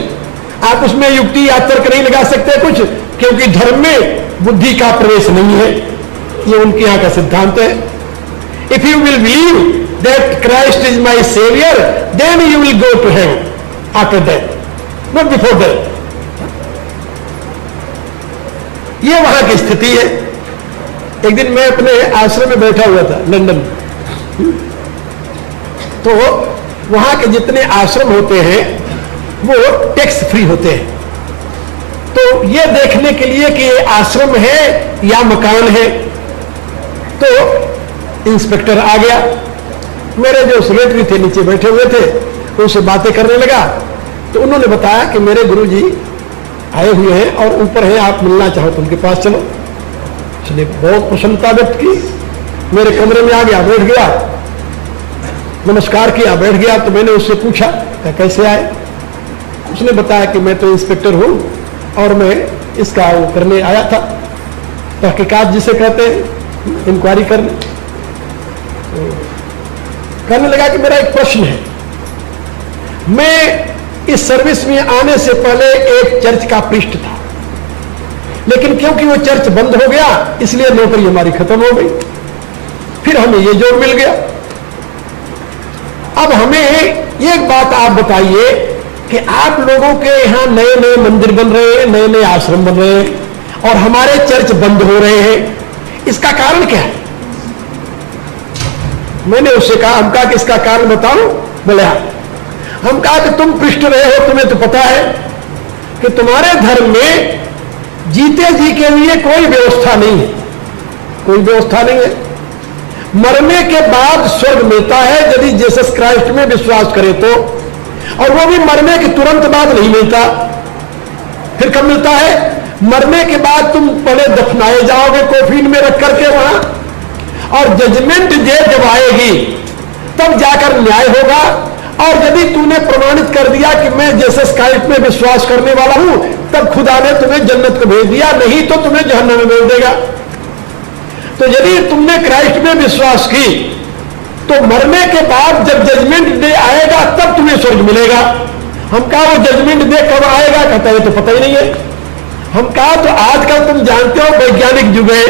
आप उसमें युक्ति या तर्क नहीं लगा सकते कुछ, क्योंकि धर्म में बुद्धि का प्रवेश नहीं है। ये उनके यहां का सिद्धांत है। If you will believe that Christ is my savior, then you will go to heaven after that, not before that. ये वहां की स्थिति है। एक दिन मैं अपने आश्रम में बैठा हुआ था लंदन में, तो वहां के जितने आश्रम होते हैं वो टैक्स फ्री होते हैं। तो ये देखने के लिए कि ये आश्रम है या मकान है, तो इंस्पेक्टर आ गया। मेरे जो सेक्रेटरी थे नीचे बैठे हुए थे, उनसे बातें करने लगा। तो उन्होंने बताया कि मेरे गुरुजी आए हुए हैं और ऊपर हैं, आप मिलना चाहो तो उनके पास चलो। उसने बहुत प्रसन्नता व्यक्त की, मेरे कमरे में आ गया, बैठ गया, नमस्कार किया, बैठ गया। तो मैंने उससे पूछा कैसे आए? उसने बताया कि मैं तो इंस्पेक्टर हूं और मैं इसका वो करने आया था, तहकीकात जिसे कहते हैं, इंक्वायरी करने। कहने लगा कि मेरा एक प्रश्न है, मैं इस सर्विस में आने से पहले एक चर्च का पृष्ठ था, लेकिन क्योंकि वो चर्च बंद हो गया इसलिए नौकरी हमारी खत्म हो गई, फिर हमें ये जॉब मिल गया। अब हमें एक बात आप बताइए कि आप लोगों के यहां नए नए मंदिर बन रहे हैं, नए नए आश्रम बन रहे हैं और हमारे चर्च बंद हो रहे हैं, इसका कारण क्या है? मैंने उससे कहा, हम कहा कि इसका कारण बताओ। बोले हाँ। हम कहा कि तुम पृष्ठ रहे हो, तुम्हें तो पता है कि तुम्हारे धर्म में जीते जी के लिए कोई व्यवस्था नहीं है, कोई व्यवस्था नहीं है। मरने के बाद स्वर्ग मिलता है यदि जीसस क्राइस्ट में विश्वास करे तो, और वो भी मरने के तुरंत बाद नहीं मिलता। फिर कब मिलता है? मरने के बाद तुम पहले दफनाए जाओगे कोफीन में रख करके वहां, और जजमेंट डे जब आएगी तब जाकर न्याय होगा। और यदि तूने प्रमाणित कर दिया कि मैं जीसस क्राइस्ट में विश्वास करने वाला हूं, तब खुदा ने तुम्हें जन्नत को भेज दिया, नहीं तो तुम्हें जहन्नम में भेज देगा। तो यदि तुमने क्राइस्ट में विश्वास की तो मरने के बाद जब जजमेंट डे आएगा तब तुम्हें स्वर्ग मिलेगा। हम कहा वो जजमेंट डे कब आएगा? कहता है तो पता ही नहीं है। हम कहा तो आजकल तुम जानते हो वैज्ञानिक युग है,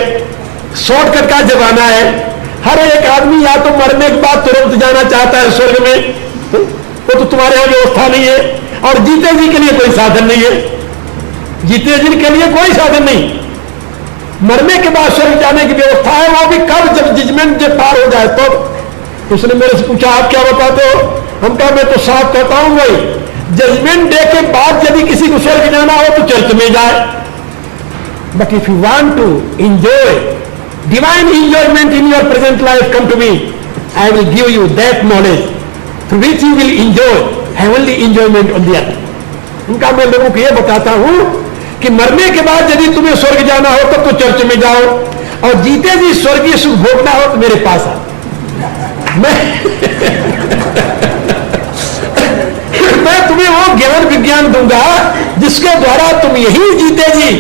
शॉर्टकट का जमाना है, हर एक आदमी या तो मरने के बाद तुरंत जाना चाहता है स्वर्ग में, वो तो तुम्हारे यहां व्यवस्था नहीं है, और जीते जी के लिए कोई साधन नहीं है, जीते जी के लिए कोई साधन नहीं, मरने के बाद स्वर्ग जाने की व्यवस्था है, वो भी कब, जब जजमेंट जब पार हो जाए तो। उसने मेरे से पूछा आप क्या बताते हो, हम कहा मैं तो साफ कहता हूं भाई, जजमेंट डे के बाद यदि किसी को स्वर्ग जाना हो तो चर्च में जाए, but if you want to enjoy divine enjoyment in your present life, come to me, I will give you that knowledge through which you will enjoy heavenly enjoyment on the earth. उनका मैं लोगों को यह बताता हूं कि मरने के बाद यदि तुम्हें स्वर्ग जाना हो तब तो चर्च में जाओ, और जीते जी स्वर्गीय सुख भोगना हो तो मेरे पास आओ, मैं तुम्हें वो ज्ञान विज्ञान दूंगा जिसके द्वारा तुम यही जीते जी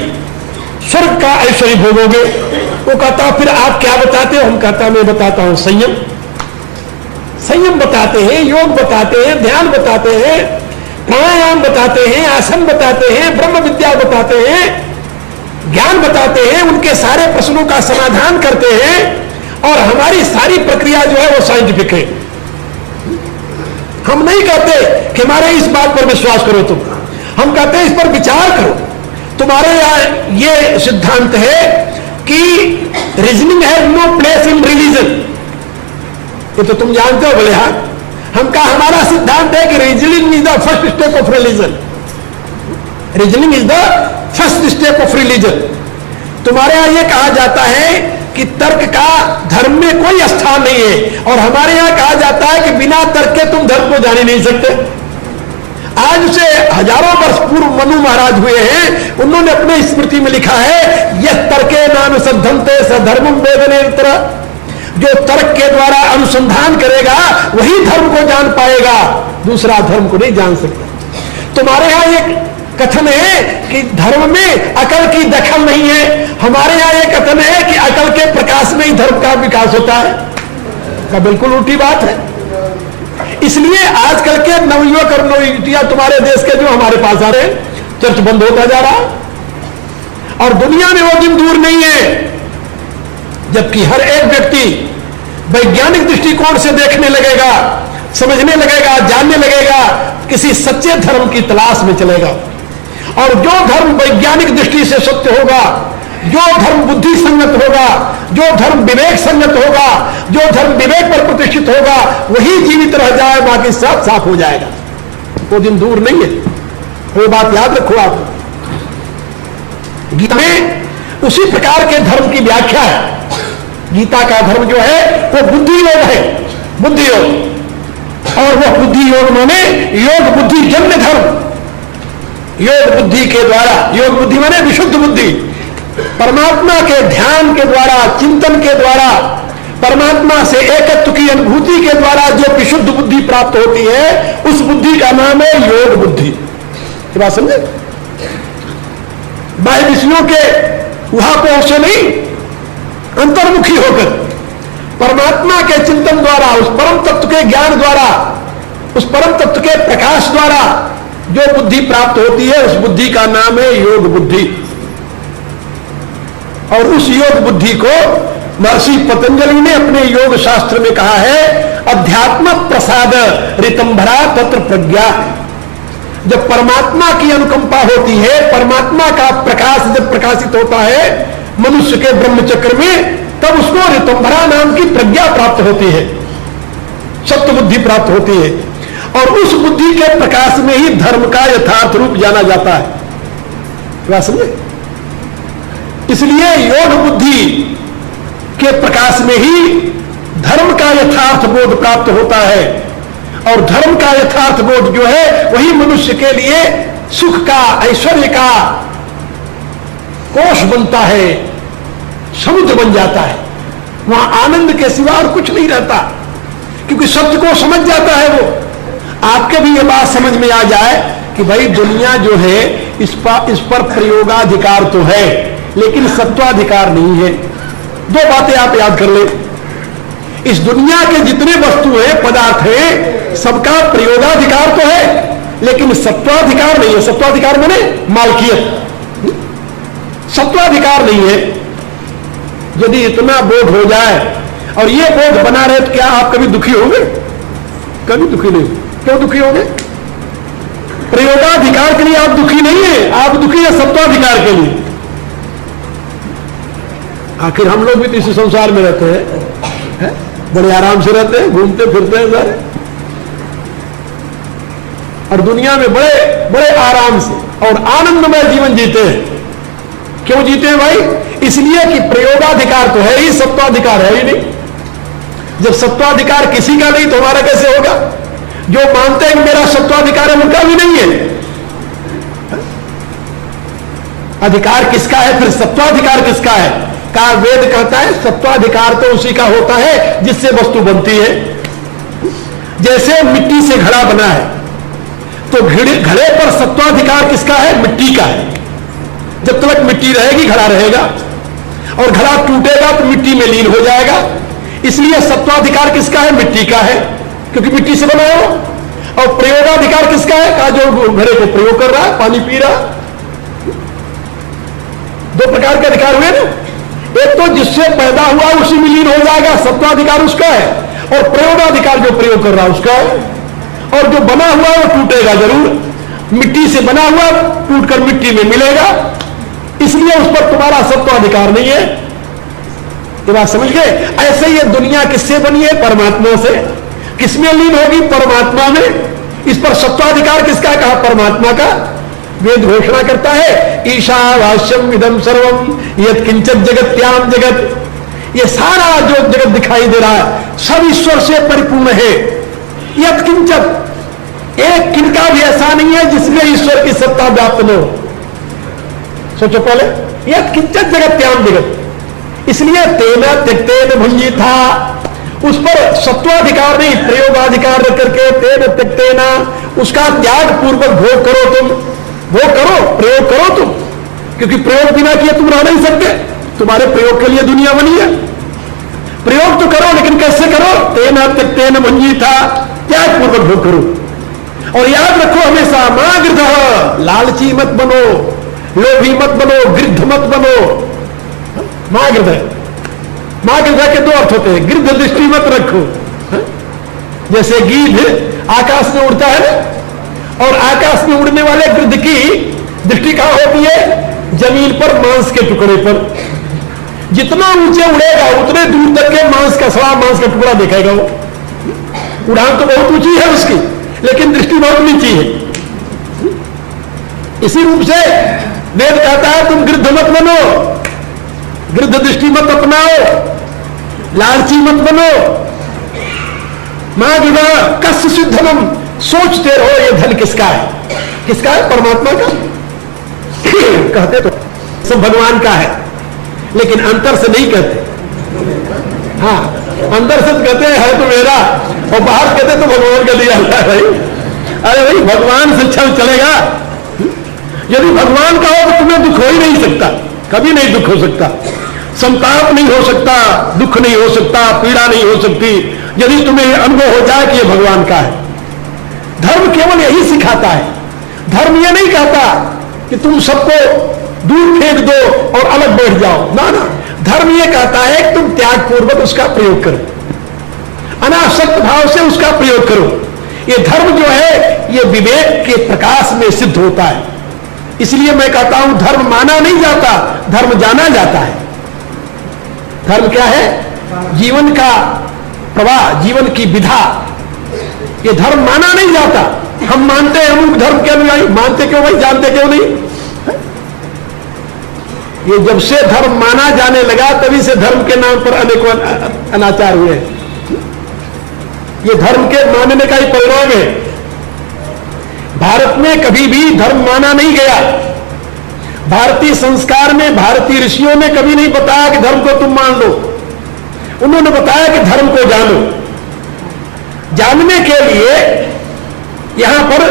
स्वर्ग का ऐश्वर्य भोगोगे। वो कहता फिर आप क्या बताते हो, हम कहता मैं बताता हूं संयम, संयम बताते हैं, योग बताते हैं, ध्यान बताते हैं, प्राणायाम बताते हैं, आसन बताते हैं, ब्रह्म विद्या बताते हैं, ज्ञान बताते हैं, उनके सारे प्रश्नों का समाधान करते हैं, और हमारी सारी प्रक्रिया जो है वो साइंटिफिक है। हम नहीं कहते कि हमारे इस बात पर विश्वास करो तुम, हम कहते हैं इस पर विचार करो। तुम्हारे यहां ये सिद्धांत है कि reasoning has no place in religion, ये तो तुम जानते हो बोले। हाँ, हम कहा हमारा सिद्धांत है कि reasoning is the first step of religion, reasoning is the first step of religion. तुम्हारे यहां यह कहा जाता है कि तर्क का धर्म में कोई स्थान नहीं है, और हमारे यहां कहा जाता है कि बिना तर्क के तुम धर्म को जान ही नहीं सकते। आज से हजारों वर्ष पूर्व मनु महाराज हुए हैं, उन्होंने अपने स्मृति में लिखा है यह तर्के नानुसंधनते सधर्मम वेदनेतर, जो तर्क के द्वारा अनुसंधान करेगा वही धर्म को जान पाएगा, दूसरा धर्म को नहीं जान सकता। तुम्हारे यहां एक कथन है कि धर्म में अकल की दखल नहीं है, हमारे यहां एक कथन है कि अकल के प्रकाश में ही धर्म का विकास होता है। का बिल्कुल उल्टी बात है। इसलिए आजकल के नवयुवक और नवयुवतियां तुम्हारे देश के जो हमारे पास आ रहे हैं, चर्च बंद होता जा रहा, और दुनिया में वो दिन दूर नहीं है जबकि हर एक व्यक्ति वैज्ञानिक दृष्टिकोण से देखने लगेगा, समझने लगेगा, जानने लगेगा, किसी सच्चे धर्म की तलाश में चलेगा। और जो धर्म वैज्ञानिक दृष्टि से सत्य होगा, जो धर्म बुद्धि संगत होगा, जो धर्म विवेक संगत होगा, जो धर्म विवेक पर प्रतिष्ठित होगा, वही जीवित रह जाए, बाकी सब साफ हो जाएगा। वो दिन दूर नहीं है, वो बात याद रखो आप। गीता में उसी प्रकार के धर्म की व्याख्या है। गीता का धर्म जो है वो बुद्धि योग है, बुद्धि योग, और वो बुद्धि योग माने योग बुद्धि जन्य धर्म। योग बुद्धि के द्वारा, योग बुद्धि माने विशुद्ध बुद्धि, परमात्मा के ध्यान के द्वारा, चिंतन के द्वारा, परमात्मा से एकत्व की अनुभूति के द्वारा जो विशुद्ध बुद्धि प्राप्त होती है, उस बुद्धि का नाम है योग बुद्धि। ये बात समझे? बाह्य विषयों के उहापोह से नहीं, अंतर्मुखी होकर परमात्मा के चिंतन द्वारा, उस परम तत्व के ज्ञान द्वारा, उस परम तत्व के प्रकाश द्वारा जो बुद्धि प्राप्त होती है, उस बुद्धि का नाम है योग बुद्धि। और उस योग बुद्धि को महर्षि पतंजलि ने अपने योग शास्त्र में कहा है, अध्यात्म प्रसाद ऋतंभरा तत्र प्रज्ञा। जब परमात्मा की अनुकंपा होती है, परमात्मा का प्रकाश जब प्रकाशित होता है मनुष्य के ब्रह्मचक्र में, तब उसको ऋतंभरा नाम की प्रज्ञा प्राप्त होती है, सत्य बुद्धि प्राप्त होती है, और उस बुद्धि के प्रकाश में ही धर्म का यथार्थ रूप जाना जाता है। बात समझे? इसलिए योग बुद्धि के प्रकाश में ही धर्म का यथार्थ बोध प्राप्त होता है, और धर्म का यथार्थ बोध जो है वही मनुष्य के लिए सुख का, ऐश्वर्य का कोष बनता है, समुद्र बन जाता है। वहां आनंद के सिवा और कुछ नहीं रहता, क्योंकि सत्य को समझ जाता है वो। आपके भी ये बात समझ में आ जाए कि भाई दुनिया जो है इस पर प्रयोगाधिकार तो है, लेकिन सत्वाधिकार नहीं है। दो बातें आप याद कर ले, इस दुनिया के जितने वस्तु हैं, पदार्थ हैं, सबका प्रयोगाधिकार तो है, लेकिन सत्वाधिकार नहीं है। सत्वाधिकार माने मालकियत, सत्वाधिकार नहीं है। यदि इतना बोध हो जाए और ये बोध बना रहे तो क्या आप कभी दुखी होंगे? कभी दुखी नहीं। क्यों दुखी होंगे? प्रयोगाधिकार के लिए आप दुखी नहीं है, आप दुखी है सत्वाधिकार के लिए। आखिर हम लोग भी तो इसी संसार में रहते हैं, बड़े आराम से रहते हैं, घूमते फिरते हैं सारे, और दुनिया में बड़े बड़े आराम से और आनंदमय जीवन जीते हैं। क्यों जीते हैं भाई? इसलिए कि प्रयोगाधिकार तो है ही, सत्वाधिकार है ही नहीं। जब सत्वाधिकार किसी का नहीं तो हमारा कैसे होगा? जो मानते हैं कि मेरा सत्वाधिकार है उनका भी नहीं है। अधिकार किसका है? फिर सत्वाधिकार किसका है? का वेद कहता है सत्वाधिकार तो उसी का होता है जिससे वस्तु बनती है। जैसे मिट्टी से घड़ा बना है तो घड़े पर सत्वाधिकार किसका है? मिट्टी का है। जब तक मिट्टी रहेगी घड़ा रहेगा, और घड़ा टूटेगा तो मिट्टी में लीन हो जाएगा। इसलिए सत्वाधिकार किसका है? मिट्टी का है, क्योंकि मिट्टी से बना हो। और प्रयोगाधिकार किसका है? का जो घड़े को प्रयोग कर रहा है, पानी पी रहा। दो प्रकार के अधिकार हुए ना। एक तो जिससे पैदा हुआ उसी में लीन हो जाएगा, सत्वाधिकार उसका है, और प्रयोगाधिकार जो प्रयोग कर रहा है उसका है। और जो बना हुआ वो टूटेगा जरूर, मिट्टी से बना हुआ टूटकर मिट्टी में मिलेगा, इसलिए उस पर तुम्हारा सत्वाधिकार नहीं है। ये बात समझ गए? ऐसे ये दुनिया किससे बनी है? परमात्मा से। किसमें लीन होगी? परमात्मा में। इस पर सत्वाधिकार किसका? कहा परमात्मा का। वेद घोषणा करता है ईशावास्यम इदम सर्वम यत् किंचित जगत्याम जगत। ये सारा जो जगत दिखाई दे रहा है सब ईश्वर से परिपूर्ण है। यत् किंचित, एक किनका भी ऐसा नहीं है जिसमें ईश्वर की सत्ता व्याप्त न हो। सोचो पहले, यत् किंचित जगत्याम जगत। इसलिए तेना त्यक्तेन भुंजी था, उस पर सत्वाधिकार नहीं, प्रयोगाधिकार करके तेन त्यक्तेना, उसका त्याग पूर्वक भोग करो। तुम भोग करो, प्रयोग करो तुम, क्योंकि प्रयोग बिना किए तुम रह नहीं सकते। तुम्हारे प्रयोग के लिए दुनिया बनी है। प्रयोग तो करो, लेकिन कैसे करो? तेना त्यक्तेन भुंजी था, त्याग पूर्वक भोग करो। और याद रखो हमेशा, मां गृध, लालची मत बनो, लोभी मत बनो, गृद्ध मत बनो। मां गृध, मां गृध के दो अर्थ होते हैं। गृद्ध दृष्टि मत रखो, जैसे गीध आकाश में उड़ता है ना, और आकाश में उड़ने वाले गृद्ध की दृष्टि कहां होती है? जमीन पर, मांस के टुकड़े पर। जितना ऊंचे उड़ेगा उतने दूर तक के मांस का, सवा मांस का टुकड़ा दिखेगा वो। उड़ान तो बहुत ऊंची है उसकी, लेकिन दृष्टि बहुत नीची है। इसी रूप से वेद कहता है तुम गृद्ध मत बनो, गृद्ध दृष्टि मत अपनाओ, लालची मत बनो। मां विदा कस्य सिद्धनम, सोचते रहो ये धन किसका है? किसका है? परमात्मा का। कहते तो सब भगवान का है, लेकिन अंतर से नहीं कहते। हाँ, अंदर से तो कहते हैं है तो मेरा, और बाहर कहते तो भगवान का दिया है भाई। अरे भाई, भगवान से चलेगा? यदि भगवान का हो तो तुम्हें दुख हो ही नहीं सकता, कभी नहीं दुख हो सकता, संताप नहीं हो सकता, दुख नहीं हो सकता, पीड़ा नहीं हो सकती, यदि तुम्हें अनुभव हो जाए कि ये भगवान का है। धर्म केवल यही सिखाता है। धर्म ये नहीं कहता कि तुम सबको दूर फेंक दो और अलग बैठ जाओ, ना ना। धर्म ये कहता है कि तुम त्याग पूर्वक उसका प्रयोग करो, अनासक्त भाव से उसका प्रयोग करो। ये धर्म जो है ये विवेक के प्रकाश में सिद्ध होता है। इसलिए मैं कहता हूं धर्म माना नहीं जाता, धर्म जाना जाता है। धर्म क्या है? जीवन का प्रवाह, जीवन की विधा। ये धर्म माना नहीं जाता। हम मानते हैं हम धर्म के अनुयायी, मानते क्यों भाई? जानते क्यों नहीं? ये जब से धर्म माना जाने लगा तभी से धर्म के नाम पर अनेकों अनाचार हुए। ये धर्म के मानने का ही परिणाम है। भारत में कभी भी धर्म माना नहीं गया। भारतीय संस्कार में, भारतीय ऋषियों ने कभी नहीं बताया कि धर्म को तुम मान लो। उन्होंने बताया कि धर्म को जानो। जानने के लिए यहां पर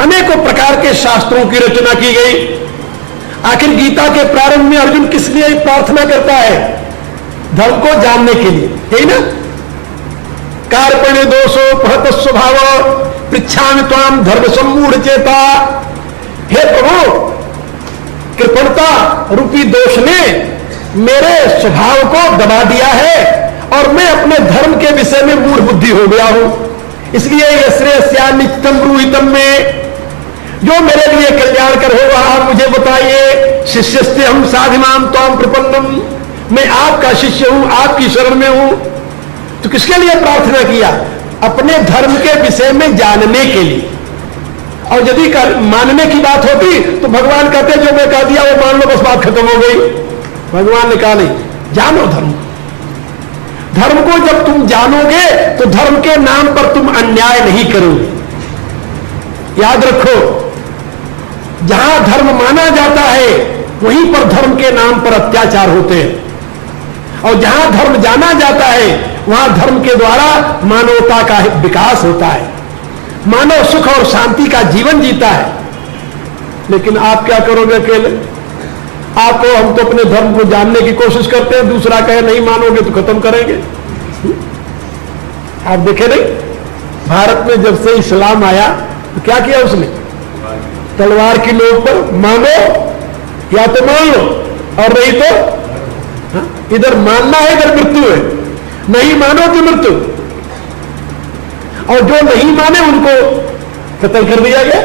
अनेकों प्रकार के शास्त्रों की रचना की गई। आखिर गीता के प्रारंभ में अर्जुन किस लिए प्रार्थना करता है? धर्म को जानने के लिए, यही ना? कार्पण्य दोषो पहत स्वभाव पृच्छामि त्वाम धर्म सम्मूढ़ चेता। हे प्रभु, कृपणता रूपी दोष ने मेरे स्वभाव को दबा दिया है और मैं अपने धर्म के विषय में मूढ़ बुद्धि हो गया हूं। इसलिए ये श्रेयस्या नित्यम ब्रूहितम में जो मेरे लिए कल्याणकर होगा आप मुझे बताइए। शिष्यस्ते हम साधिमाम त्वाम प्रपन्नम, मैं आपका शिष्य हूं, आपकी शरण में हूं। तो किसके लिए प्रार्थना किया? अपने धर्म के विषय में जानने के लिए। और यदि मानने की बात होती तो भगवान कहते जो मैं कह दिया वो मान लो, बस बात खत्म हो गई। भगवान ने कहा नहीं, जानो धर्म। धर्म को जब तुम जानोगे तो धर्म के नाम पर तुम अन्याय नहीं करोगे। याद रखो, जहां धर्म माना जाता है वहीं पर धर्म के नाम पर अत्याचार होते हैं, और जहां धर्म जाना जाता है वहां धर्म के द्वारा मानवता का विकास होता है, मानव सुख और शांति का जीवन जीता है। लेकिन आप क्या करोगे अकेले? आपको हम तो अपने धर्म को जानने की कोशिश करते हैं, दूसरा कहे नहीं मानोगे तो खत्म करेंगे। आप देखे नहीं, भारत में जब से इस्लाम आया तो क्या किया उसने? तलवार की नोक पर मानो या तो मान लो और नहीं तो इधर मानना है इधर मृत्यु है, नहीं मानो तो मृत्यु। और जो नहीं माने उनको कत्ल कर दिया गया,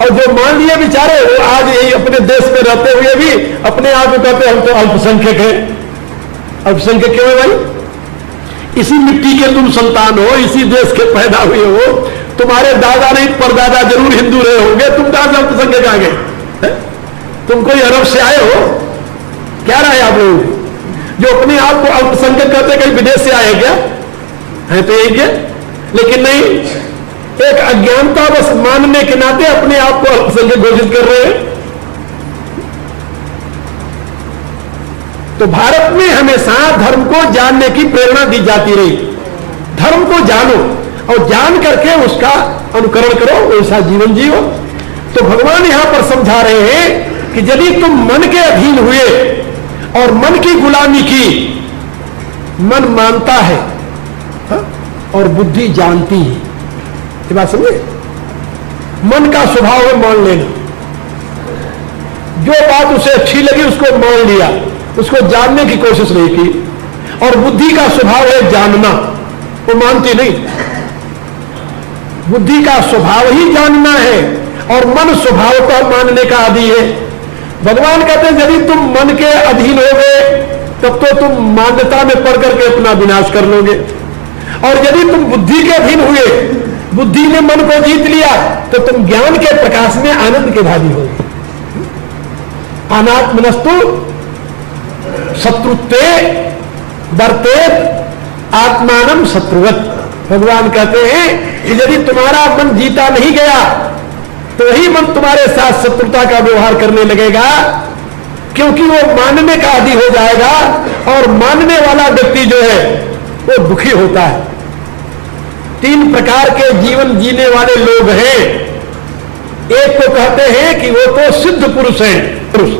और जो मान लिए बेचारे वो आज यही अपने देश में रहते हुए भी अपने आप को कहते हम तो अल्पसंख्यक हैं। अल्पसंख्यक क्यों है भाई? इसी मिट्टी के तुम संतान हो, इसी देश के पैदा हुए हो, तुम्हारे दादा नहीं परदादा जरूर हिंदू रहे होंगे, तुम कहां से अल्पसंख्यक आ गए? तुम कोई अरब से आए हो? क्या रहा है आप लोग जो अपने आप को अल्पसंख्यक कहते, कहीं विदेश से आए क्या? है तो यही क्या? लेकिन नहीं, एक अज्ञानता बस मानने के नाते अपने आप को अल्पसंख्यक घोषित कर रहे हैं। तो भारत में हमेशा धर्म को जानने की प्रेरणा दी जाती रही। धर्म को जानो और जान करके उसका अनुकरण करो, वैसा जीवन जियो। तो भगवान यहां पर समझा रहे हैं कि यदि तुम मन के अधीन हुए और मन की गुलामी की, मन मानता है और बुद्धि जानती है, ये बात समझे? मन का स्वभाव है मान लेना, जो बात उसे अच्छी लगी उसको मान लिया, उसको जानने की कोशिश नहीं की। और बुद्धि का स्वभाव है जानना, वो मानती नहीं। बुद्धि का स्वभाव ही जानना है और मन स्वभाव को मानने का आदी है। भगवान कहते हैं यदि तुम मन के अधीन हो गए तब तो तुम मान्यता में पड़ करके अपना विनाश कर लोगे, और यदि तुम बुद्धि के अधीन हुए, बुद्धि ने मन को जीत लिया, तो तुम ज्ञान के प्रकाश में आनंद के भागी होगे। अनात्मनस्तु शत्रुत्वे वर्तेत आत्मानम शत्रुवत। भगवान कहते हैं कि यदि तुम्हारा मन जीता नहीं गया तो वही मन तुम्हारे साथ शत्रुता का व्यवहार करने लगेगा, क्योंकि वो मानने का आदी हो जाएगा, और मानने वाला व्यक्ति जो है वो दुखी होता है। 3 प्रकार के जीवन जीने वाले लोग हैं। एक को कहते हैं कि वो तो सिद्ध पुरुष हैं, पुरुष,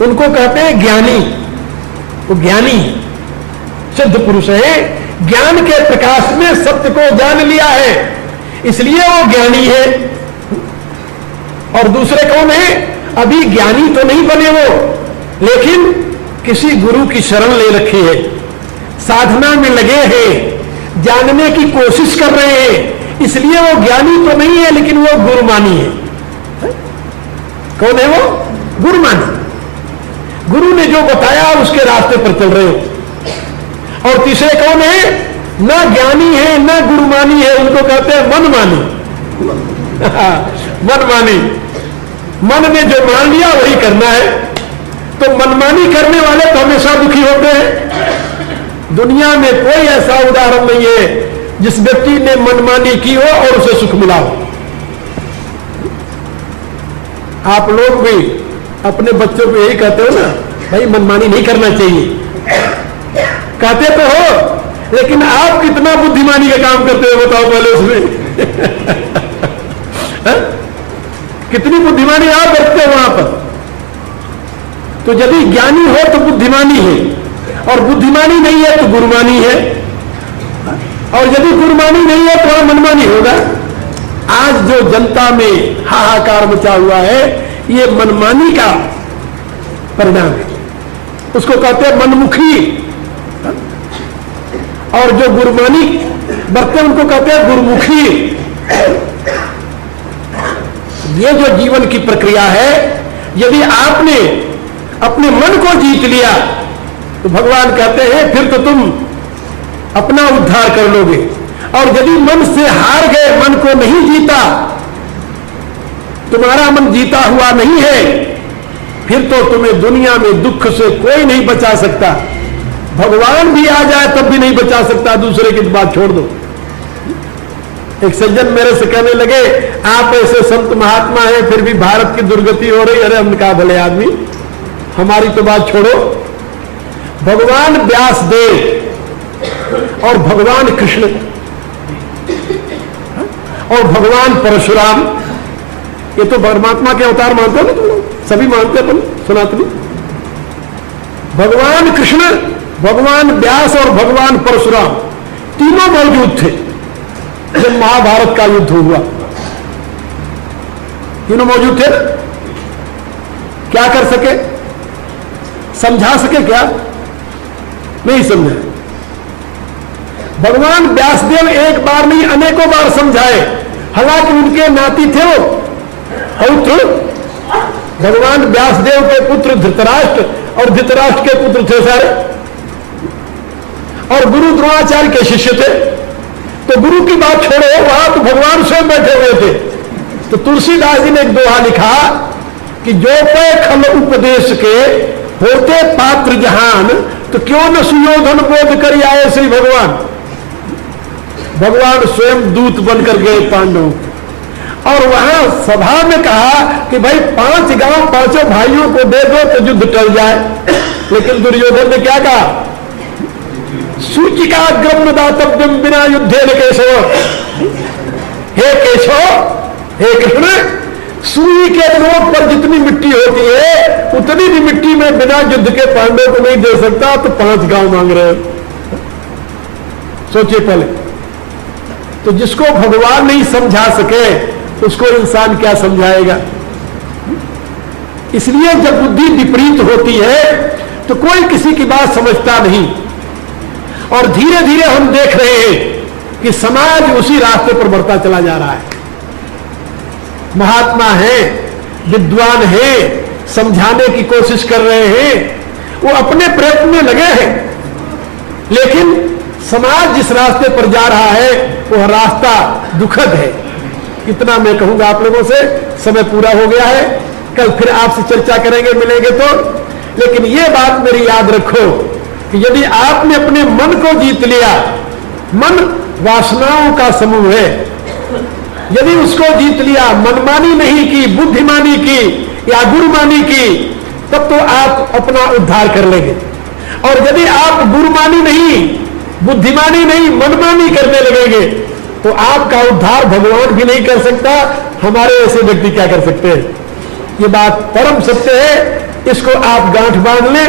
उनको कहते हैं ज्ञानी। वो ज्ञानी सिद्ध पुरुष है, ज्ञान के प्रकाश में सत्य को जान लिया है, इसलिए वो ज्ञानी है। और दूसरे कौन है? अभी ज्ञानी तो नहीं बने वो, लेकिन किसी गुरु की शरण ले रखी है, साधना में लगे हैं, जानने की कोशिश कर रहे हैं, इसलिए वो ज्ञानी तो नहीं है लेकिन वो गुरुमानी है। कौन है वो? गुरुमानी। गुरु ने जो बताया उसके रास्ते पर चल रहे हो। और तीसरे कौन है? ना ज्ञानी है ना गुरुमानी है, उनको कहते हैं मनमानी। मनमानी, मन ने जो मान लिया वही करना है। तो मनमानी करने वाले तो हमेशा दुखी होते हैं। दुनिया में कोई ऐसा उदाहरण नहीं है जिस व्यक्ति ने मनमानी की हो और उसे सुख मिला हो। आप लोग भी अपने बच्चों को यही कहते हो ना, भाई मनमानी नहीं करना चाहिए। कहते तो हो, लेकिन आप कितना बुद्धिमानी का काम करते हो बताओ पहले उसमें। कितनी बुद्धिमानी आप बरतते हो वहां पर। तो यदि ज्ञानी हो तो बुद्धिमानी है, और बुद्धिमानी नहीं है तो गुरुमानी है, और यदि गुरुमानी नहीं है तो मनमानी होगा। आज जो जनता में हाहाकार मचा हुआ है, ये मनमानी का परिणाम है। उसको कहते हैं मनमुखी, और जो गुरमानी बरते हैं उनको कहते हैं गुरमुखी। ये जो जीवन की प्रक्रिया है, यदि आपने अपने मन को जीत लिया तो भगवान कहते हैं फिर तो तुम अपना उद्धार कर लोगे। और यदि मन से हार गए, मन को नहीं जीता, तुम्हारा मन जीता हुआ नहीं है, फिर तो तुम्हें दुनिया में दुख से कोई नहीं बचा सकता। भगवान भी आ जाए तब भी नहीं बचा सकता, दूसरे की बात छोड़ दो। एक सज्जन मेरे से कहने लगे, आप ऐसे संत महात्मा हैं फिर भी भारत की दुर्गति हो रही। अरे हमने कहा भले आदमी, हमारी तो बात छोड़ो। भगवान व्यासदेव और भगवान कृष्ण और भगवान परशुराम, ये तो परमात्मा के अवतार मानते हो ना तुम लोग, सभी मानते हैं अपन सनातनी। भगवान कृष्ण, भगवान व्यास और भगवान परशुराम तीनों मौजूद थे जब महाभारत का युद्ध हुआ। तीनों मौजूद थे। क्या कर सके? समझा सके क्या? नहीं समझे। भगवान व्यासदेव एक बार नहीं अनेकों बार समझाए, हालांकि उनके नाती थे वो पौत्र। भगवान व्यासदेव के पुत्र धृतराष्ट्र और धृतराष्ट्र के पुत्र थे सारे, और गुरु द्रोणाचार्य के शिष्य थे। तो गुरु की बात छोड़ो, वहां तो भगवान स्वयं बैठे हुए थे। तो तुलसीदास जी ने एक दोहा लिखा कि जो पे खल उपदेश के होते पात्र जहान, तो क्यों न सुयोधन बोध कर आए श्री भगवान। भगवान स्वयं दूत बनकर गए पांडवों, और वहां सभा में कहा कि भाई 5 गांव 5 भाइयों को दे दो तो युद्ध टल जाए। लेकिन दुर्योधन ने क्या कहा? सूचिका ग्रम दातव्यम बिना युद्धे न केशव। हे केशव, हे कृष्ण, सुई के नोक पर जितनी मिट्टी होती है उतनी भी मिट्टी में बिना युद्ध के पांडव को नहीं दे सकता, तो 5 गांव मांग रहे हो। सोचिए पहले तो, जिसको भगवान नहीं समझा सके उसको इंसान क्या समझाएगा। इसलिए जब बुद्धि विपरीत होती है तो कोई किसी की बात समझता नहीं, और धीरे धीरे हम देख रहे हैं कि समाज उसी रास्ते पर बढ़ता चला जा रहा है। महात्मा हैं, विद्वान हैं, समझाने की कोशिश कर रहे हैं, वो अपने प्रयत्न में लगे हैं, लेकिन समाज जिस रास्ते पर जा रहा है वह रास्ता दुखद है। इतना मैं कहूंगा आप लोगों से। समय पूरा हो गया है, कल फिर आपसे चर्चा करेंगे, मिलेंगे तो। लेकिन यह बात मेरी याद रखो कि यदि आपने अपने मन को जीत लिया, मन वासनाओं का समूह है, यदि उसको जीत लिया, मनमानी नहीं की, बुद्धिमानी की या गुरुमानी की, तब तो आप अपना उद्धार कर लेंगे। और यदि आप गुरुमानी नहीं, बुद्धिमानी नहीं, मनमानी करने लगेंगे तो आपका उद्धार भगवान भी नहीं कर सकता, हमारे ऐसे व्यक्ति क्या कर सकते हैं। ये बात परम सत्य है, इसको आप गांठ बांध लें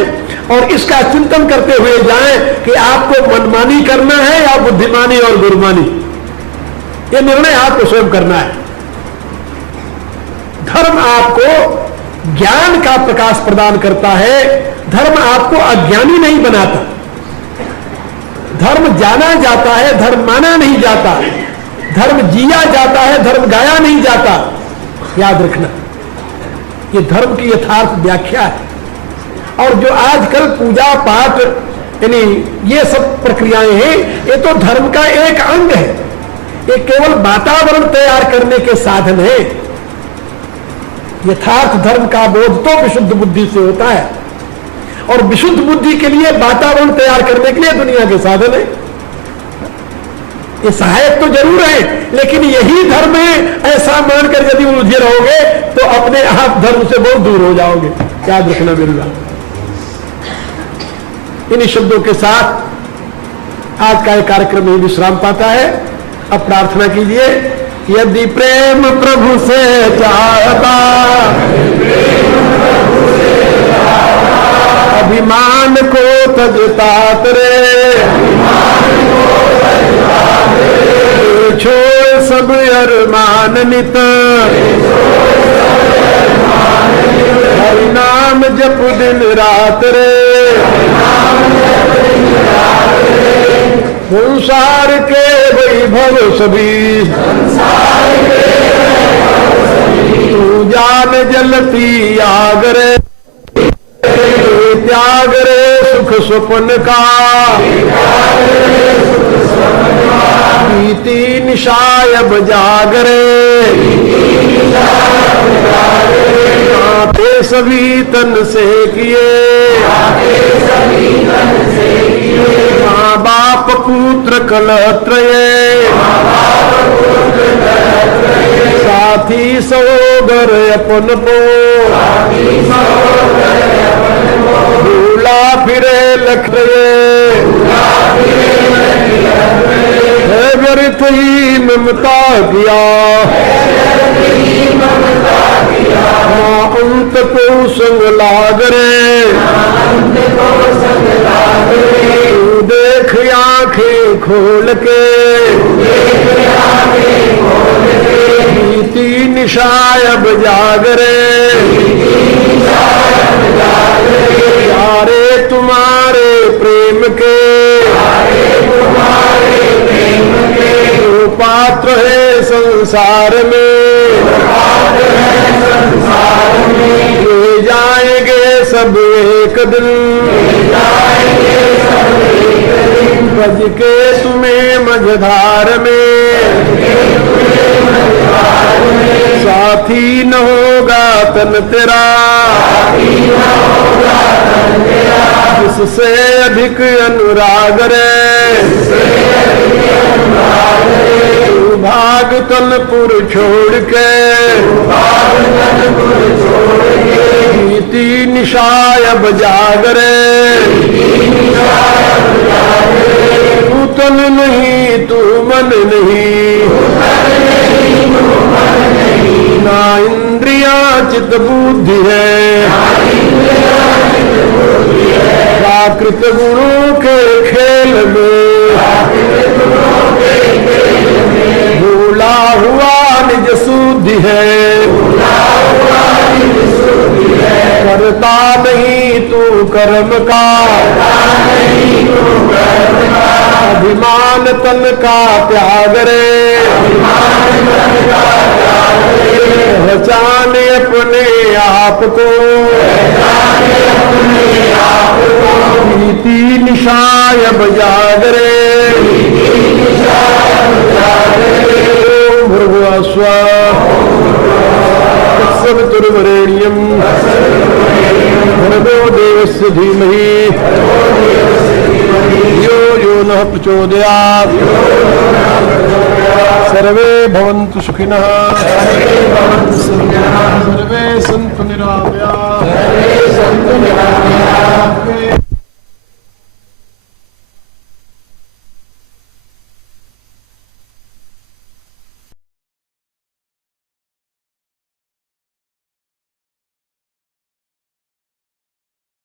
और इसका चिंतन करते हुए जाएं कि आपको मनमानी करना है या बुद्धिमानी और गुरुमानी। ये निर्णय आपको स्वयं करना है। धर्म आपको ज्ञान का प्रकाश प्रदान करता है, धर्म आपको अज्ञानी नहीं बनाता। धर्म जाना जाता है, धर्म माना नहीं जाता। धर्म जिया जाता है, धर्म गाया नहीं जाता। याद रखना, ये धर्म की यथार्थ व्याख्या है। और जो आजकल पूजा पाठ यानी ये सब प्रक्रियाएं हैं, ये तो धर्म का एक अंग है। ये केवल वातावरण तैयार करने के साधन है। यथार्थ धर्म का बोध तो विशुद्ध बुद्धि से होता है, और विशुद्ध बुद्धि के लिए वातावरण तैयार करने के लिए दुनिया के साधन है। ये सहायक तो जरूर है, लेकिन यही धर्म है ऐसा मानकर यदि उलझे रहोगे तो अपने आप धर्म से बहुत दूर हो जाओगे। याद रखना मेरी बात। इन्हीं शब्दों के साथ आज का कार्यक्रम ही विश्राम पाता है। अब प्रार्थना कीजिए, यदि प्रेम प्रभु से चाहता, अभिमान को तजता करे, छोड़ सब अरमान नित, हरि नाम जप दिन रात रे, संसार के वैभव सभी, तू जान जलती आग रे, त्याग रे सुख स्वप्न का, बीती निशायब जागरे, नाते सभी तन से किए, माँ बाप पुत्र कलत्रये, साथी सौगर अपन को, भूला फिरे लखरे, है व्यर्थ ही ममता किया, माँ अंत को संग लागरे, तू देख आंखें खोल के, बीती निशायब जागरे, यारे तुम्हारे प्रेम के, जो पात्र है संसार में, ले जाएंगे सब एक दिन, बज के तुम्हें मझधार में, साथी न होगा तन तेरा, जिससे अधिक अनुराग रे, तू भाग तनपुर छोड़ के, बीती निशायब जागरे, तू तन नहीं तू मन नहीं, ना इंद्रिया चित बुद्धि है, प्राकृत गुणों के खेल में, भूला हुआ निज शुद्धि है, करता नहीं तू कर्म का, अभिमान तन का त्याग रे, पहचान अपने आप को, बीती निशायब जागरे, ओम भर्गवस्व तत्सवितुर्वरेण्यं भर्गो देवस्य धीमहि धियो यो नः प्रचोदयात्, सर्वे भवन्तु सुखिनः, सर्वे सन्तु निरामयाः।